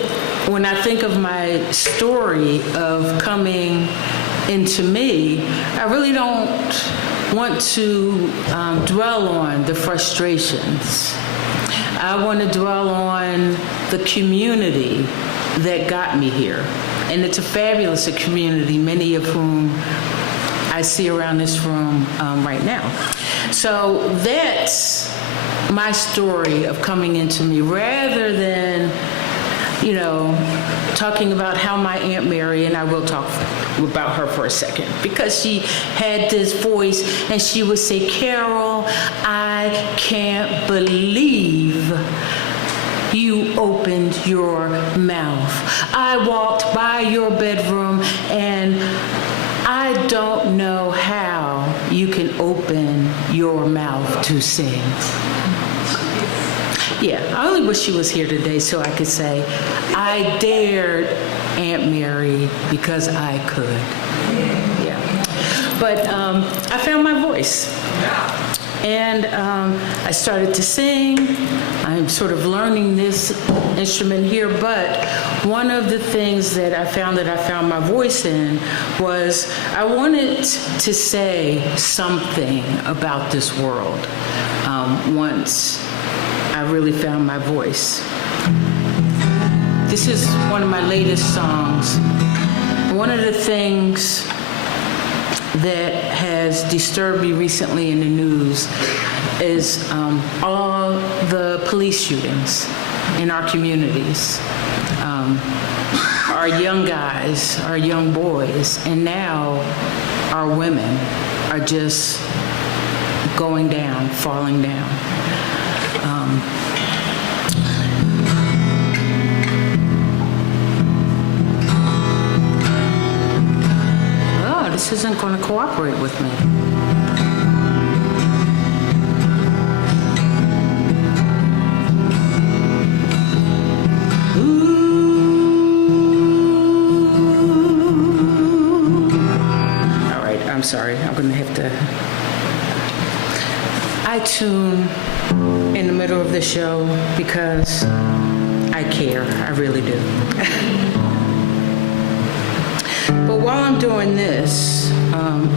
when I think of my story of coming into me, I really don't want to dwell on the frustrations. I want to dwell on the community that got me here. And it's a fabulous community, many of whom I see around this room right now. So that's my story of coming into me, rather than, talking about how my Aunt Mary, and I will talk about her for a second, because she had this voice and she would say, "Carol, I can't believe you opened your mouth. I walked by your bedroom and I don't know how you can open your mouth to sing." Yeah, I only wish she was here today so I could say, I dared Aunt Mary because I could. Yeah. But I found my voice. And I started to sing. I'm sort of learning this instrument here, but one of the things that I found my voice in was I wanted to say something about this world once I really found my voice. This is one of my latest songs. One of the things that has disturbed me recently in the news is all the police shootings in our communities. Our young guys, our young boys, and now our women are just going down, falling down. This isn't going to cooperate with me. All right, I'm sorry. I'm going to have to... I tune in the middle of the show because I care. I really do. But while I'm doing this,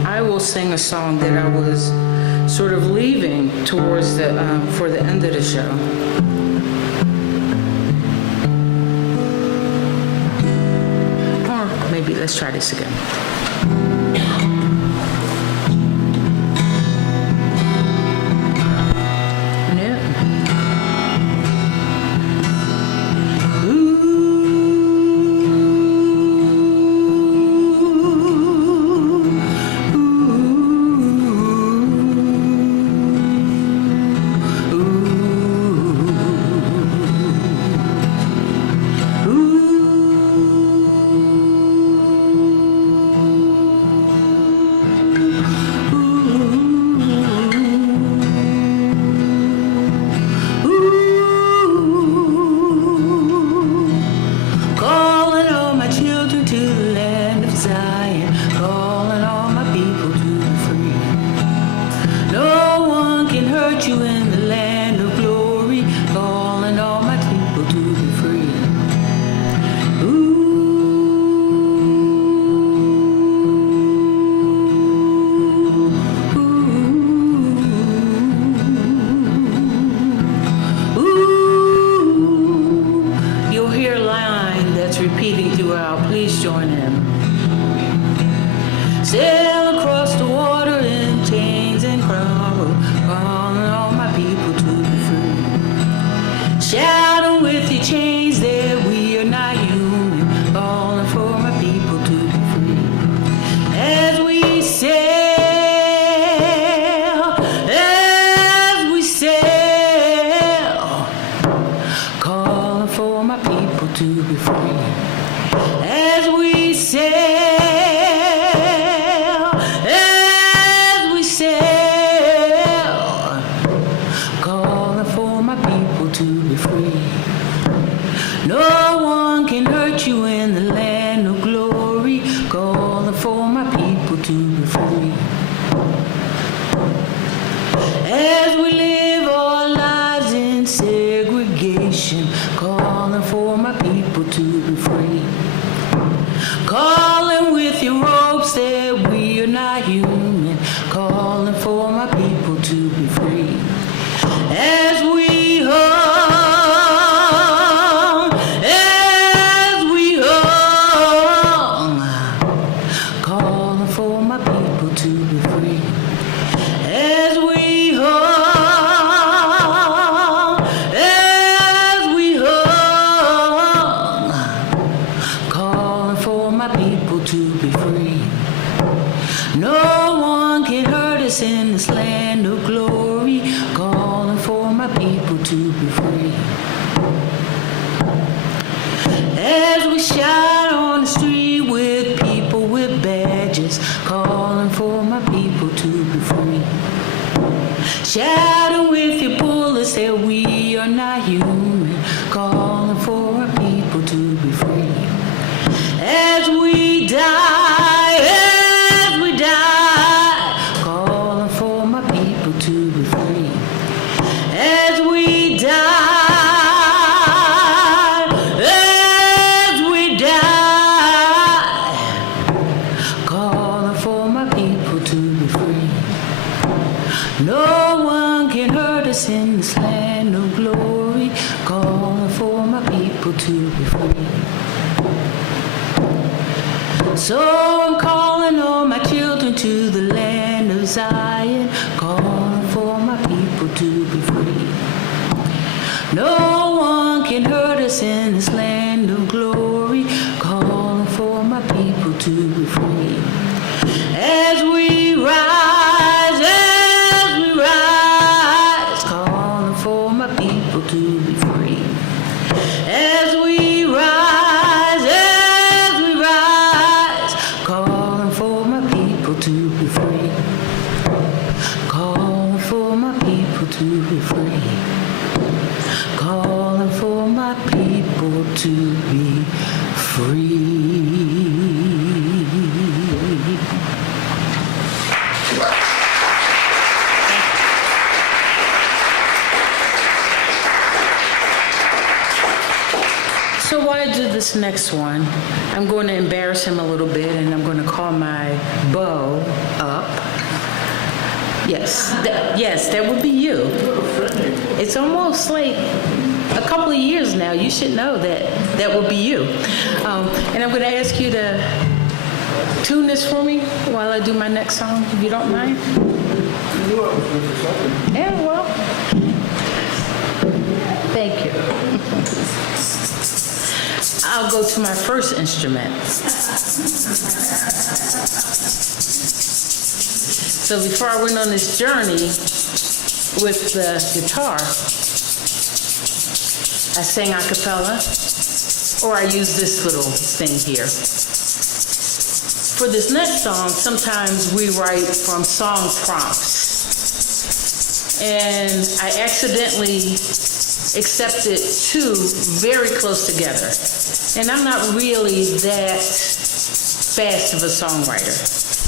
I will sing a song that I was sort of leaving towards the for the end of the show. Or maybe let's try this again. Sail across the water in chains and crumble, calling all my people to be free. Shouting with your chains that we are not human, calling for my people to be free. As we sail, calling for my people to be free. As we sail, no one can hurt you in the land of glory, calling for my people to be free. As we live our lives in segregation, calling for my people to be free. Calling with your ropes that we are not human, calling for my people to be free. As we hung, calling for my people to be free. As we hung, calling for my people to be free. No one can hurt us in this land of glory, calling for my people to be free. As we shout on the street with people with badges, calling for my people to be free. Shouting with your bullets that we are not human. calling for our people to be free. As we die, calling for my people to be free. As we die, calling for my people to be free. No one can hurt us in this land of glory, calling for my people to be free. So I'm calling all my children to the land of Zion, calling for my people to be free. No one can hurt us in this land of glory, calling for my people to be free. As we rise, calling for my people to be free. As we rise, calling for my people to be free. Calling for my people to be free. Calling for my people to be free. So while I do this next one, I'm going to embarrass him a little bit, and I'm going to call my beau up. Yes, that would be you. It's almost like a couple of years now. You should know that would be you. And I'm going to ask you to tune this for me while I do my next song, if you don't mind. Yeah, well, thank you. I'll go to my first instrument. So before I went on this journey with the guitar, I sang a cappella, or I used this little thing here. For this next song, sometimes we write from song prompts. And I accidentally accepted two very close together. And I'm not really that fast of a songwriter.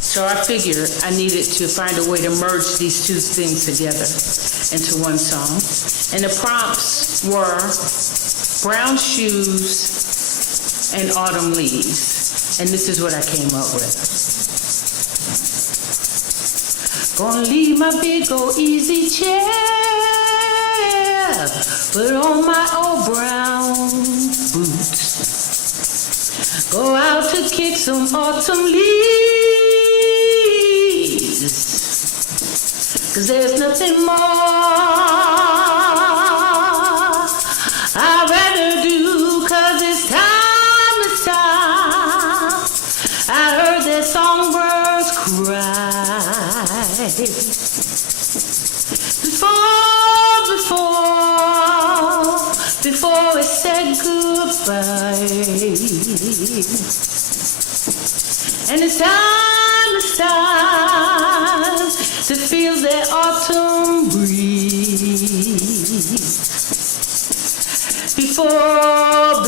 So I figured I needed to find a way to merge these two things together into one song. And the prompts were brown shoes and autumn leaves. And this is what I came up with. Gonna leave my big old easy chair, put on my old brown boots, go out to kick some autumn leaves, 'cause there's nothing more I'd rather do, 'cause it's time. I heard that songbirds cry before it said goodbye. And it's time to feel that autumn breeze. Before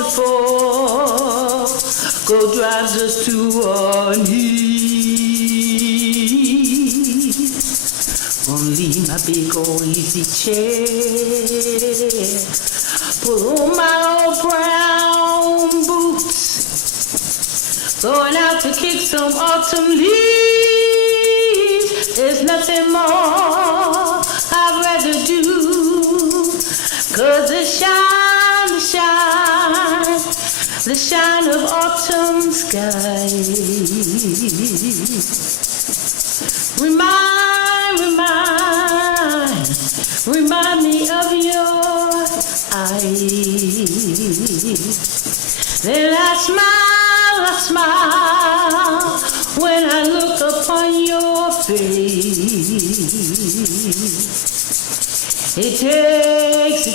go drives us to our knees. Gonna leave my big old easy chair, pull on my old brown boots, going out to kick some autumn leaves. There's nothing more I'd rather do, 'cause the shine of autumn skies remind me of your eyes. Then I smile when I look upon your face. It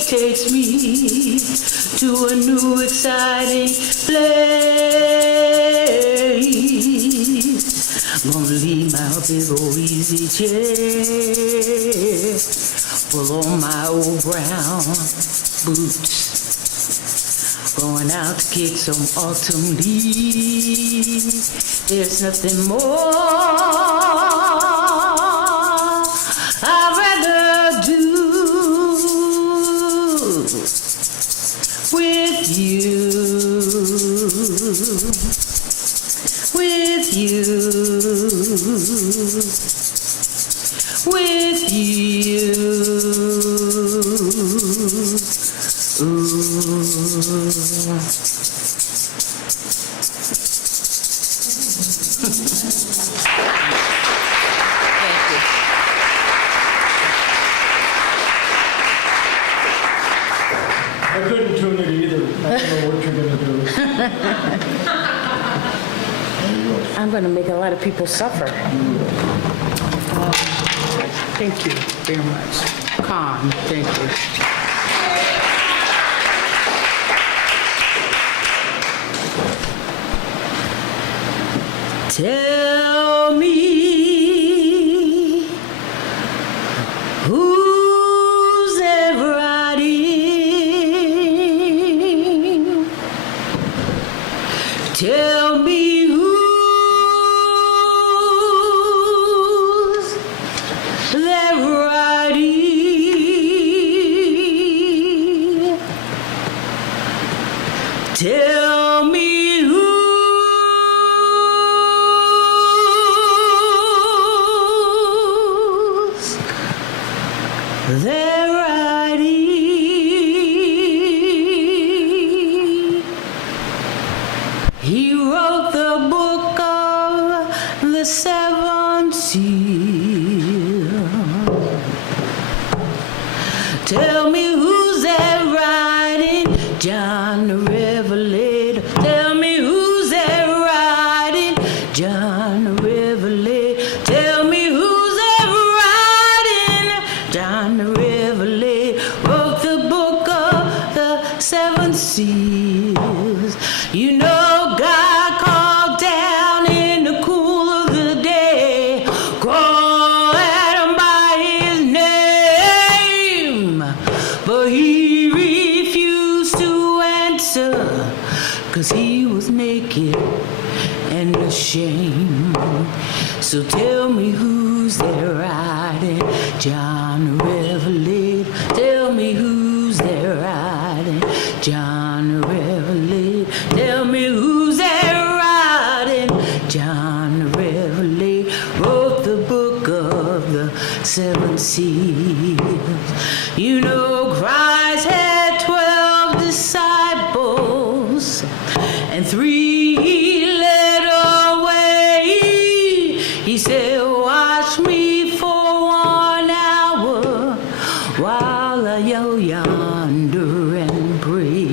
takes me to a new exciting place. Gonna leave my big old easy chair, pull on my old brown boots, going out to get some autumn leaves. There's nothing more I'd rather do with you, with you, with you. Ooh. I couldn't tune it either. I don't know what you're gonna do. I'm going to make a lot of people suffer. Thank you very much. Calm, thank you. Tell me who's ever riding. Tell me who's there riding. Tell me who's there riding. He wrote the book of the seven seals. Tell me who's there riding, John the Revelator. Tell me who's there riding, John the Revelator. Tell me who's there riding, John the Revelator. Wrote the book of the seven seals. You know God called down in the cool of the day, called Adam by his name, but he refused to answer, 'cause he was naked and ashamed. So tell me who's there riding, John the Revelator. Tell me who's there riding, John the Revelator. Tell me who's there riding, John the Revelator. Wrote the book of the seven seals. You know Christ had 12 disciples, and 3 he led away. He said, watch me for 1 hour while I go yonder and pray.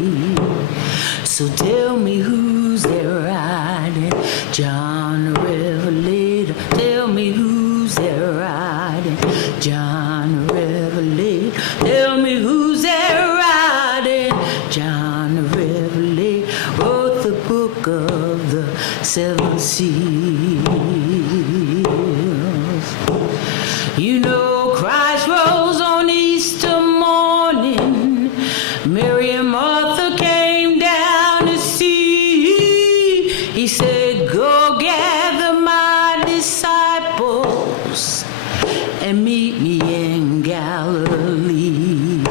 So tell me who's there riding, John the Revelator. Tell me who's there riding, John the Revelator. Tell me who's there riding, John the Revelator. Wrote the book of the seven seals. You know Christ rose on Easter morning. Mary and Martha came down to see. He said, go gather my disciples and meet me in Galilee.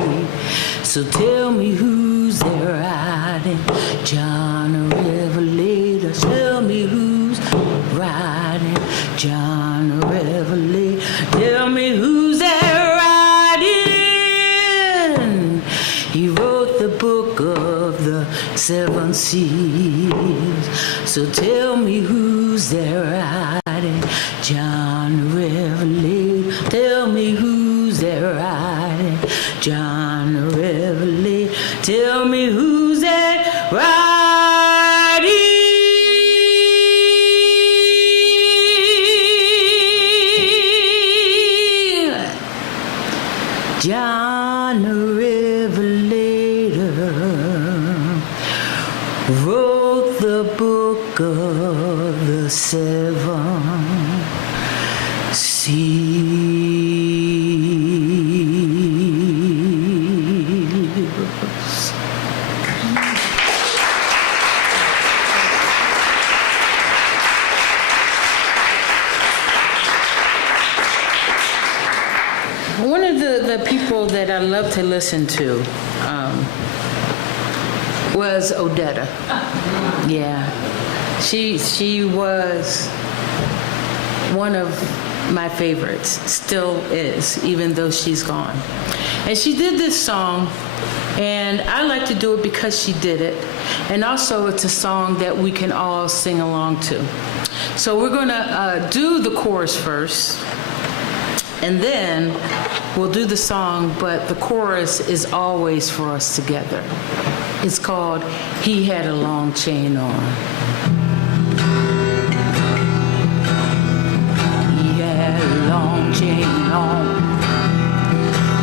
So tell me who's there riding, John the Revelator. Tell me who's riding, John the Revelator. Tell me who's there riding. He wrote the book of the seven seals. So tell me who's there riding, John the Revelator. Tell me who's there riding, John the Revelator. Tell me who's there riding, John the Revelator. Wrote the book of the seven seals. love to listen to was Odetta. Yeah, she was one of my favorites, still is, even though she's gone. And she did this song, and I like to do it because she did it, and also it's a song that we can all sing along to. So we're gonna do the chorus first, and then we'll do the song, but the chorus is always for us together. It's called He Had a Long Chain On. He had a long chain on.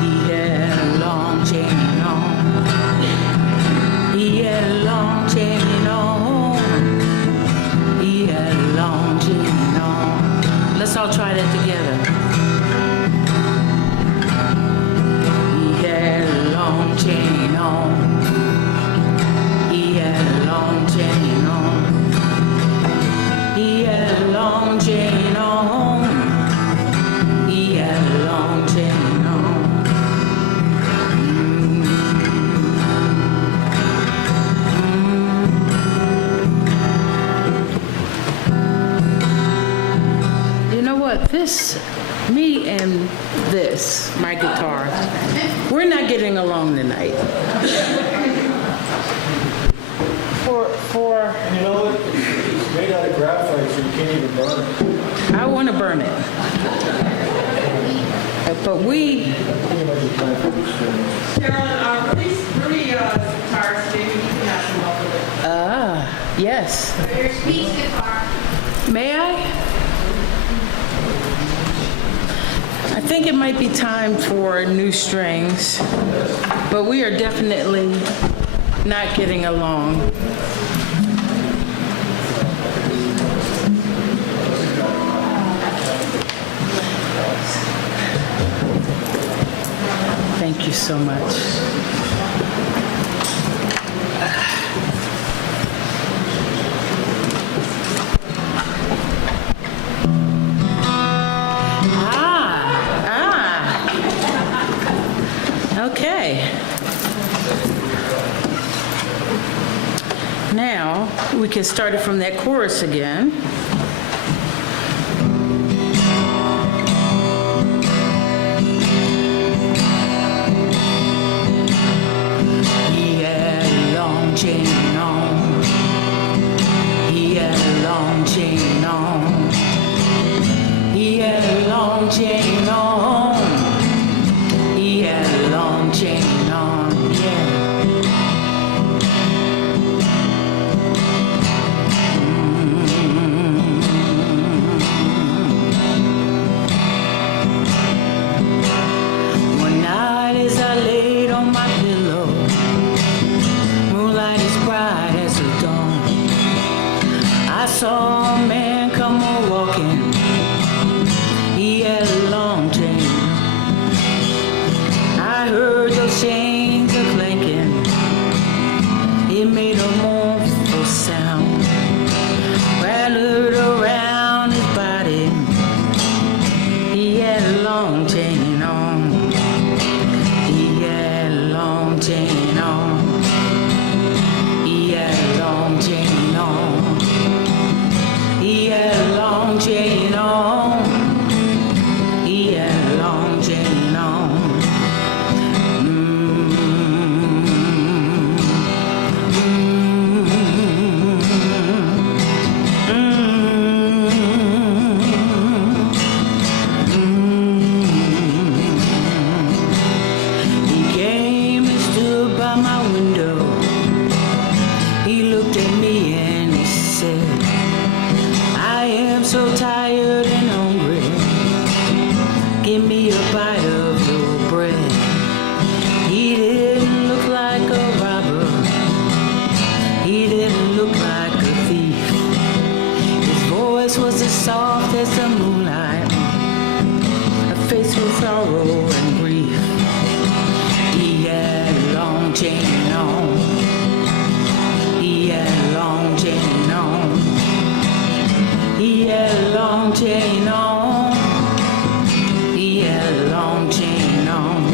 He had a long chain on. He had a long chain on. He had a long chain on. Let's all try that together. He had a long chain on. He had a long chain on. He had a long chain on. He had a long chain on. You know what? Me and my guitar, we're not getting along tonight. You know what? It's made out of graphite, so you can't even burn it. I want to burn it. But Carolyn, please bring guitars, maybe you can have some help with it. Yes. Your speech guitar. May I? I think it might be time for new strings, but we are definitely not getting along. Thank you so much. Okay. Now, we can start it from that chorus again. He had a long chain on. He had a long chain on. He had a long chain on. He had a long chain on, yeah. One night as I laid on my pillow, moonlight as bright as the dawn, I saw a man come a-walking. He had a long chain. I heard those chains a-clanking. It made a mournful sound, rattled around his body. He had a long chain on. He had a long chain on. He had a long chain on. He had a long chain on. He had a long chain on. He came and stood by my window. He looked at me and he said, I am so tired and hungry. Give me a bite of your bread. He didn't look like a robber. He didn't look like a thief. His voice was as soft as the moonlight, a face with sorrow and grief. He had a long chain on. He had a long chain on. He had a long chain on. He had a long chain on.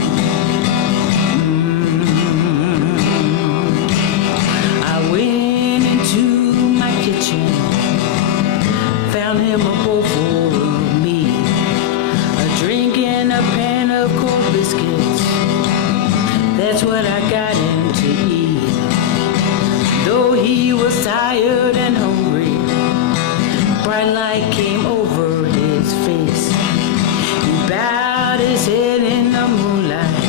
he was tired and hungry, bright light came over his face. He bowed his head in the moonlight.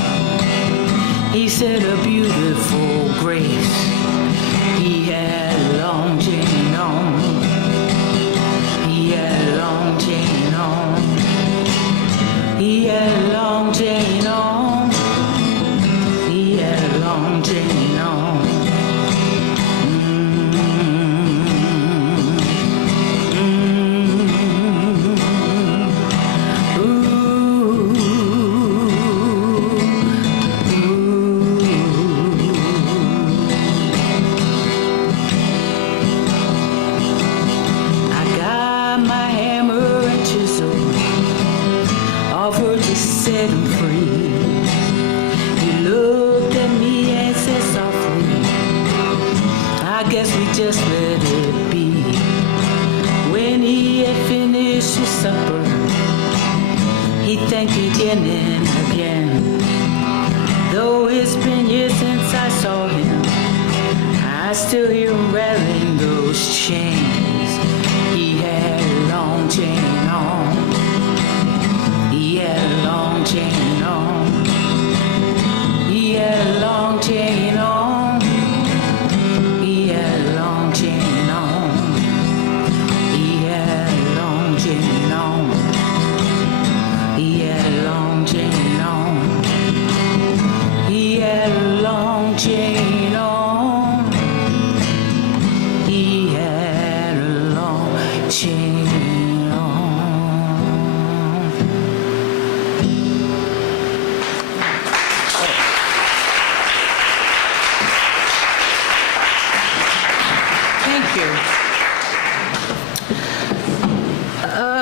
He said a beautiful grace. He had a long chain on. He had a long chain on. He had a long chain on. He had a long chain on. Set him free. He looked at me and said softly, I guess we just let it be. When he had finished his supper, he thanked me again and again. Though it's been years since I saw him, I still hear him rattling those chains. He had a long chain on. He had a long chain on. He had a long chain on. He had a long chain on. He had a long chain on. He had a long chain on. He had a long chain on. He had a long chain on.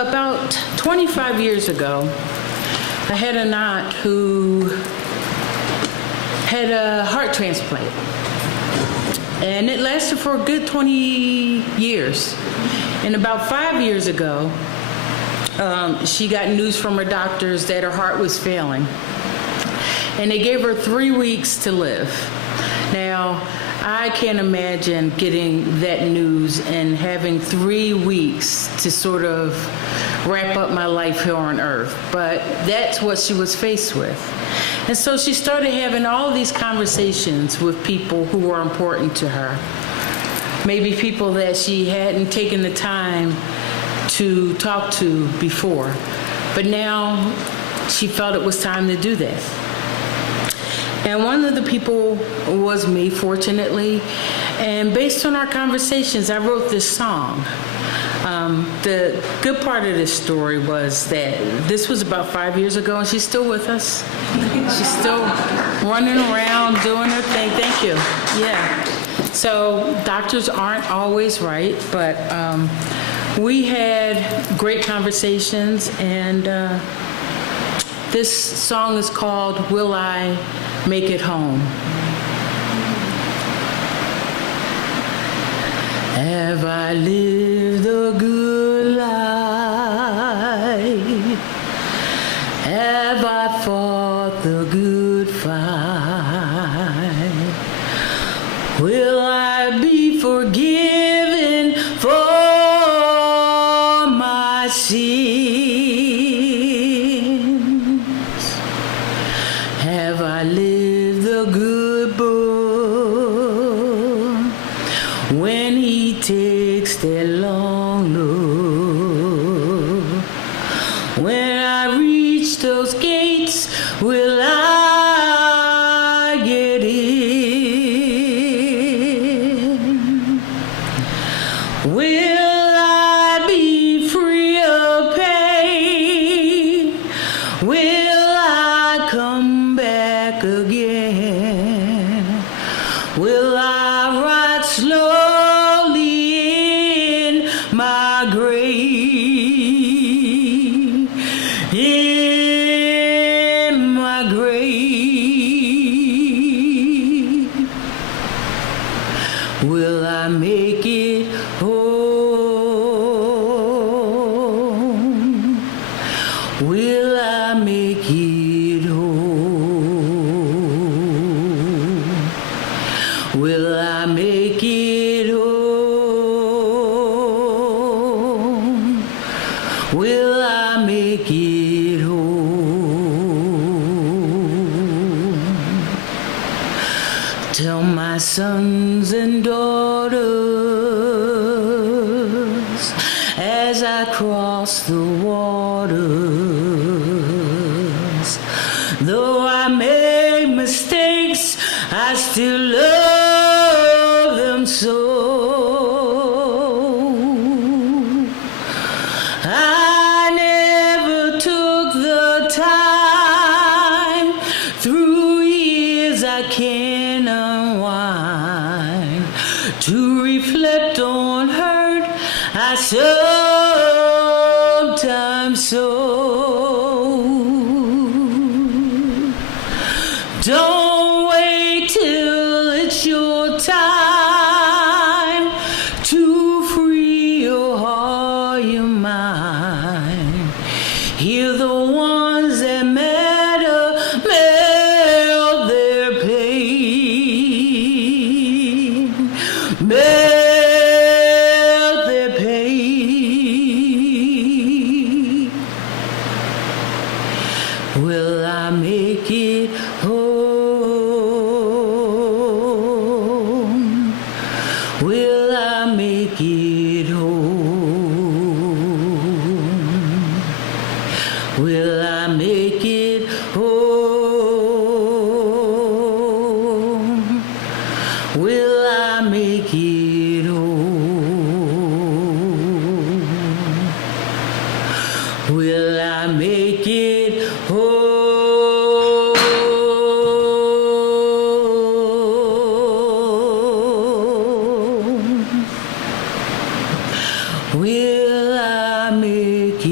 About 25 years ago, I had an aunt who had a heart transplant. And it lasted for a good 20 years. And about 5 years ago, she got news from her doctors that her heart was failing. And they gave her 3 weeks to live. Now, I can't imagine getting that news and having 3 weeks to sort of wrap up my life here on earth. But that's what she was faced with. And so she started having all these conversations with people who were important to her. Maybe people that she hadn't taken the time to talk to before. But now she felt it was time to do that. And one of the people was me, fortunately. And based on our conversations, I wrote this song. The good part of this story was that this was about 5 years ago, and she's still with us. She's still running around doing her thing. Thank you. Yeah. So doctors aren't always right, but we had great conversations, and this song is called Will I Make It Home? Have I lived a good life? Have I fought the good fight? Will I be forgiven for my sins? Have I lived the good book when he takes that long look? When I reach those gates, will I get in? Will I be free of pain? Will I come back again? Will I ride slowly in my grave? In my grave. Will I make it home? Will I make it home? Will I make it daughters as I cross the waters. Though I made mistakes, I still love them so. I never took the time through years I can't unwind to reflect on hurt I sometimes so. Don't wait till it's your time to free your heart, your mind. Hear the ones that matter melt their pain, melt their pain. Will I make it home? Will I make it home? Will I make it home? Will I make it home? Will I make it home? Will I make it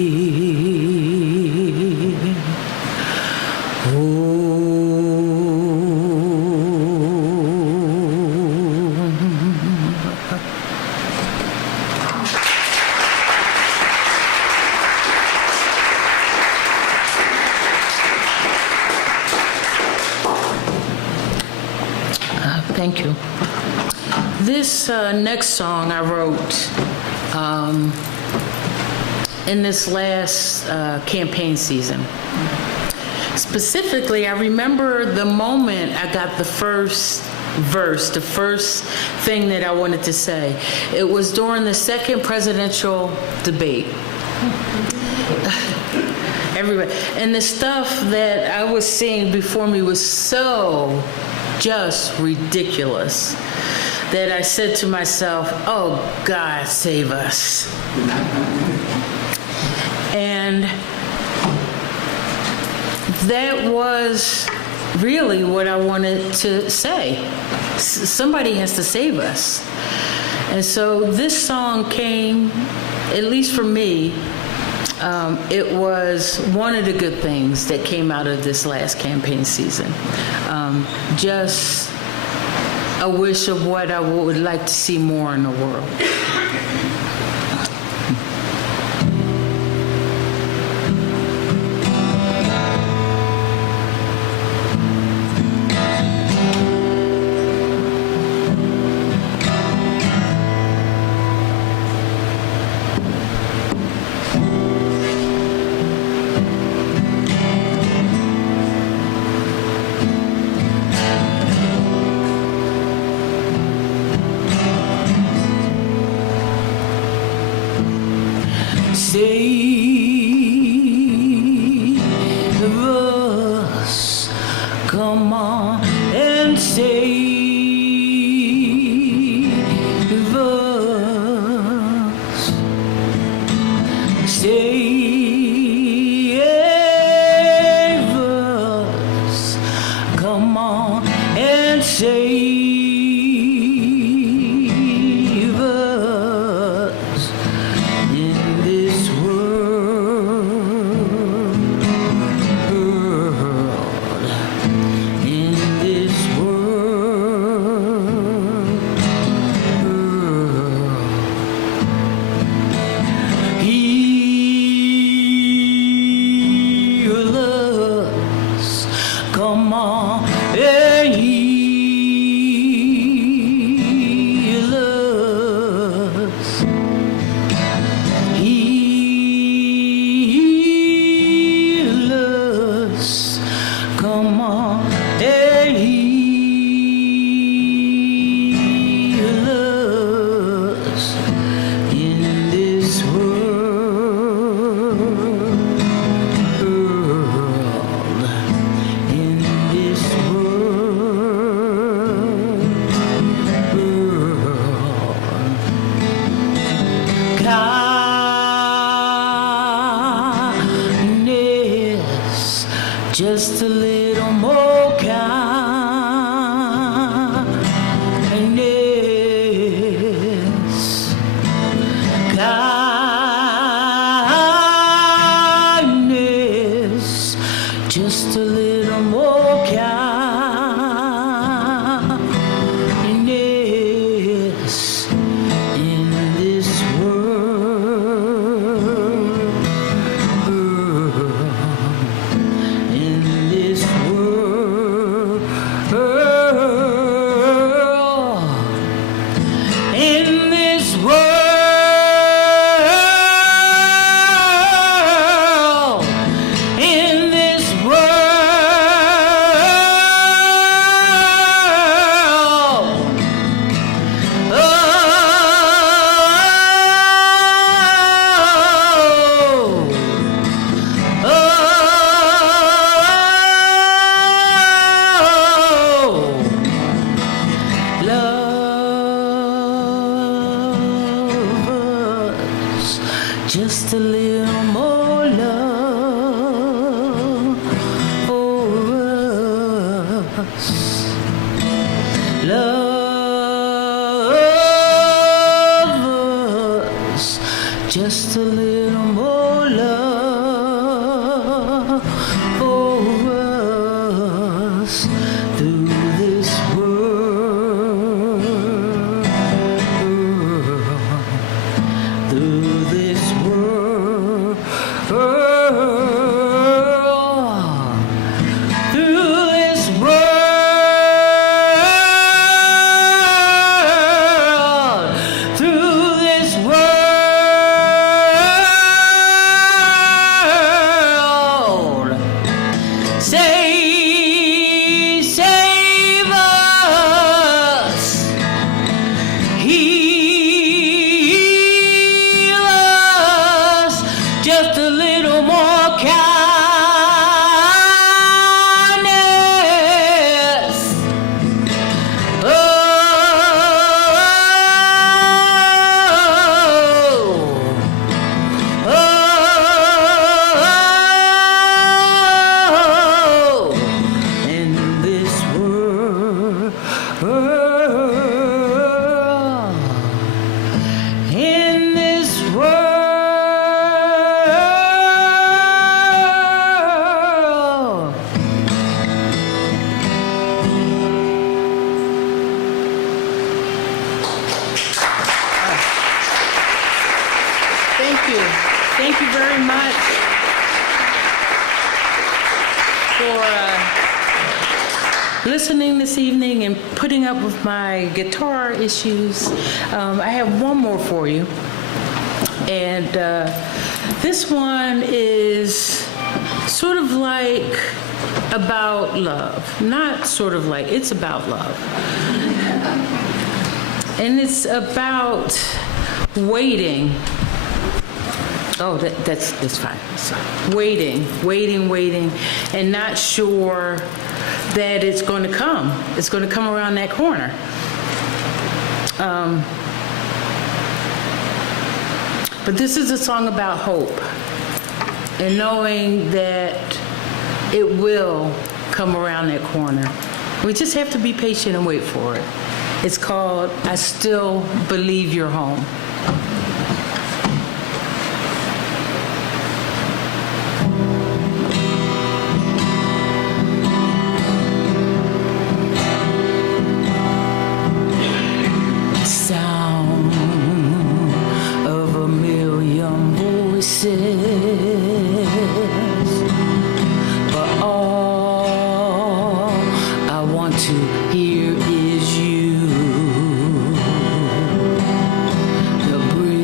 home? Thank you. This next song I wrote in this last campaign season. Specifically, I remember the moment I got the first verse, the first thing that I wanted to say. It was during the second presidential debate. Everybody, and the stuff that I was seeing before me was so just ridiculous that I said to myself, oh, God, save us. And that was really what I wanted to say. Somebody has to save us. And so this song came, at least for me, it was one of the good things that came out of this last campaign season. Just a wish of what I would like to see more in the world. Save us, come on and save us. Save us, come on and save us in this world. just a little more kindness. Kindness, just a little more kindness in this world, in this world, in this world, in this love us, just a little more love for us. Love us, just a little more love for us through this world, through this world, through this world, through this world. Save us, heal us, just a little more kindness. Oh, in this world, in this world. Thank you. Thank you very much for listening this evening and putting up with my guitar issues. I have one more for you. And this one is sort of like about love. Not sort of like, it's about love. And it's about waiting. Oh, that's fine. So, waiting, and not sure that it's going to come. It's going to come around that corner. But this is a song about hope and knowing that it will come around that corner. We just have to be patient and wait for it. It's called I Still Believe You're Home. Sound of a million voices, but all I want to hear is you. The breeze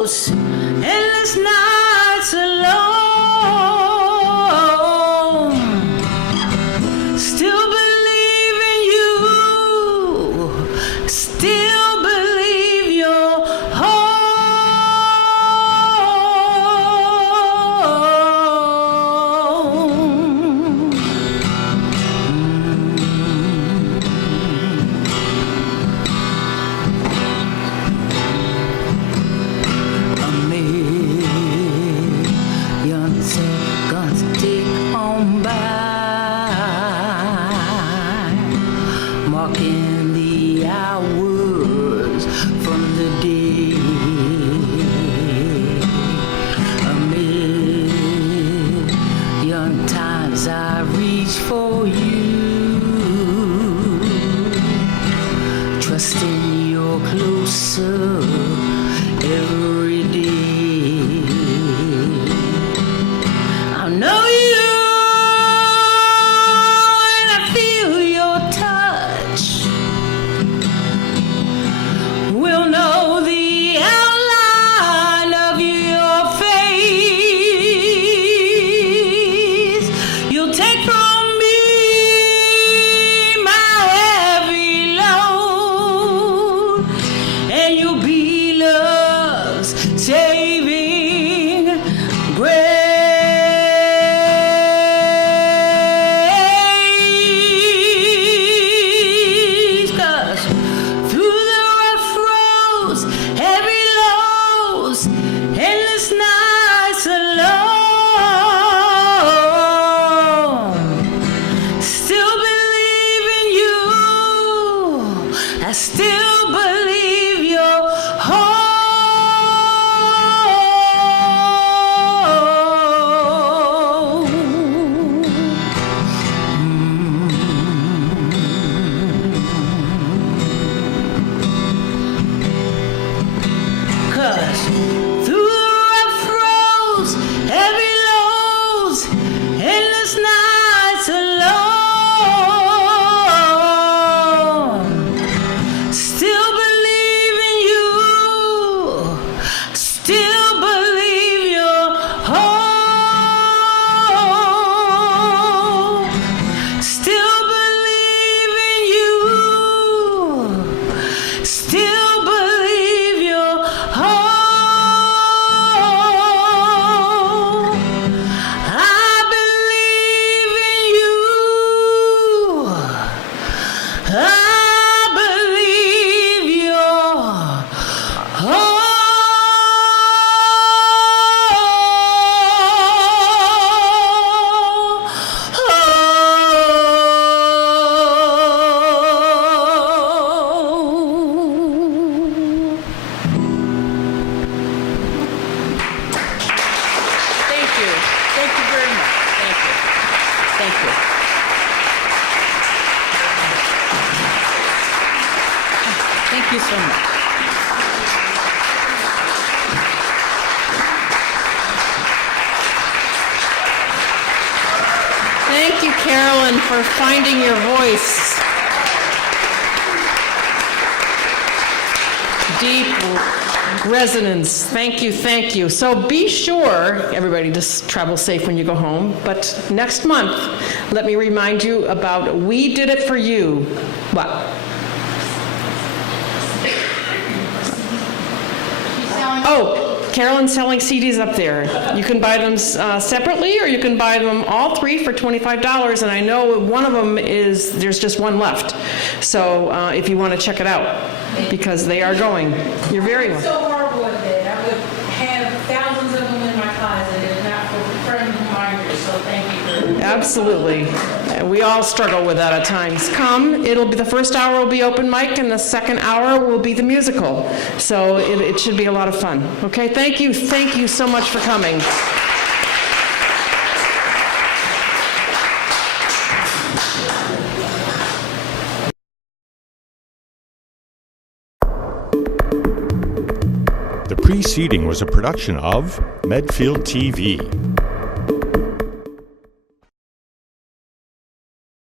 close, endless nights alone. Still believe in you, still believe you're home. A million seconds tick on by, marking the hours from the day. A million times I reach for you, trusting you're closer every day. I know you, and I feel your touch. We'll know the outline of your face. You'll take from me my heavy load, and you'll be love's saving grace. 'Cause through the rough roads, heavy lows, endless nights alone, still believe in you. I still believe you're home. Cause through the rough roads, heavy lows, endless nights alone, still believe in you, still believe you're home, still believe in you, still believe you're home. I believe in you. I believe you're home. Thank you. Thank you very much. Thank you. Thank you. Thank you so much. Thank you, Carolyn, for finding your voice. Deep resonance. Thank you, thank you. So be sure, everybody, to travel safe when you go home. But next month, let me remind you about We Did It For You. What? Oh, Carolyn's selling CDs up there. You can buy them separately, or you can buy them all three for $25. And I know one of them is, there's just one left. So if you want to check it out, because they are going. You're very welcome. So horrible with it. I would have thousands of them in my closet if not for friend reminders. So thank you for. Absolutely. And we all struggle with that at times. Come, it'll be, the first hour will be open mic, and the second hour will be the musical. So it should be a lot of fun. Okay, thank you so much for coming. The preceding was a production of Medfield TV.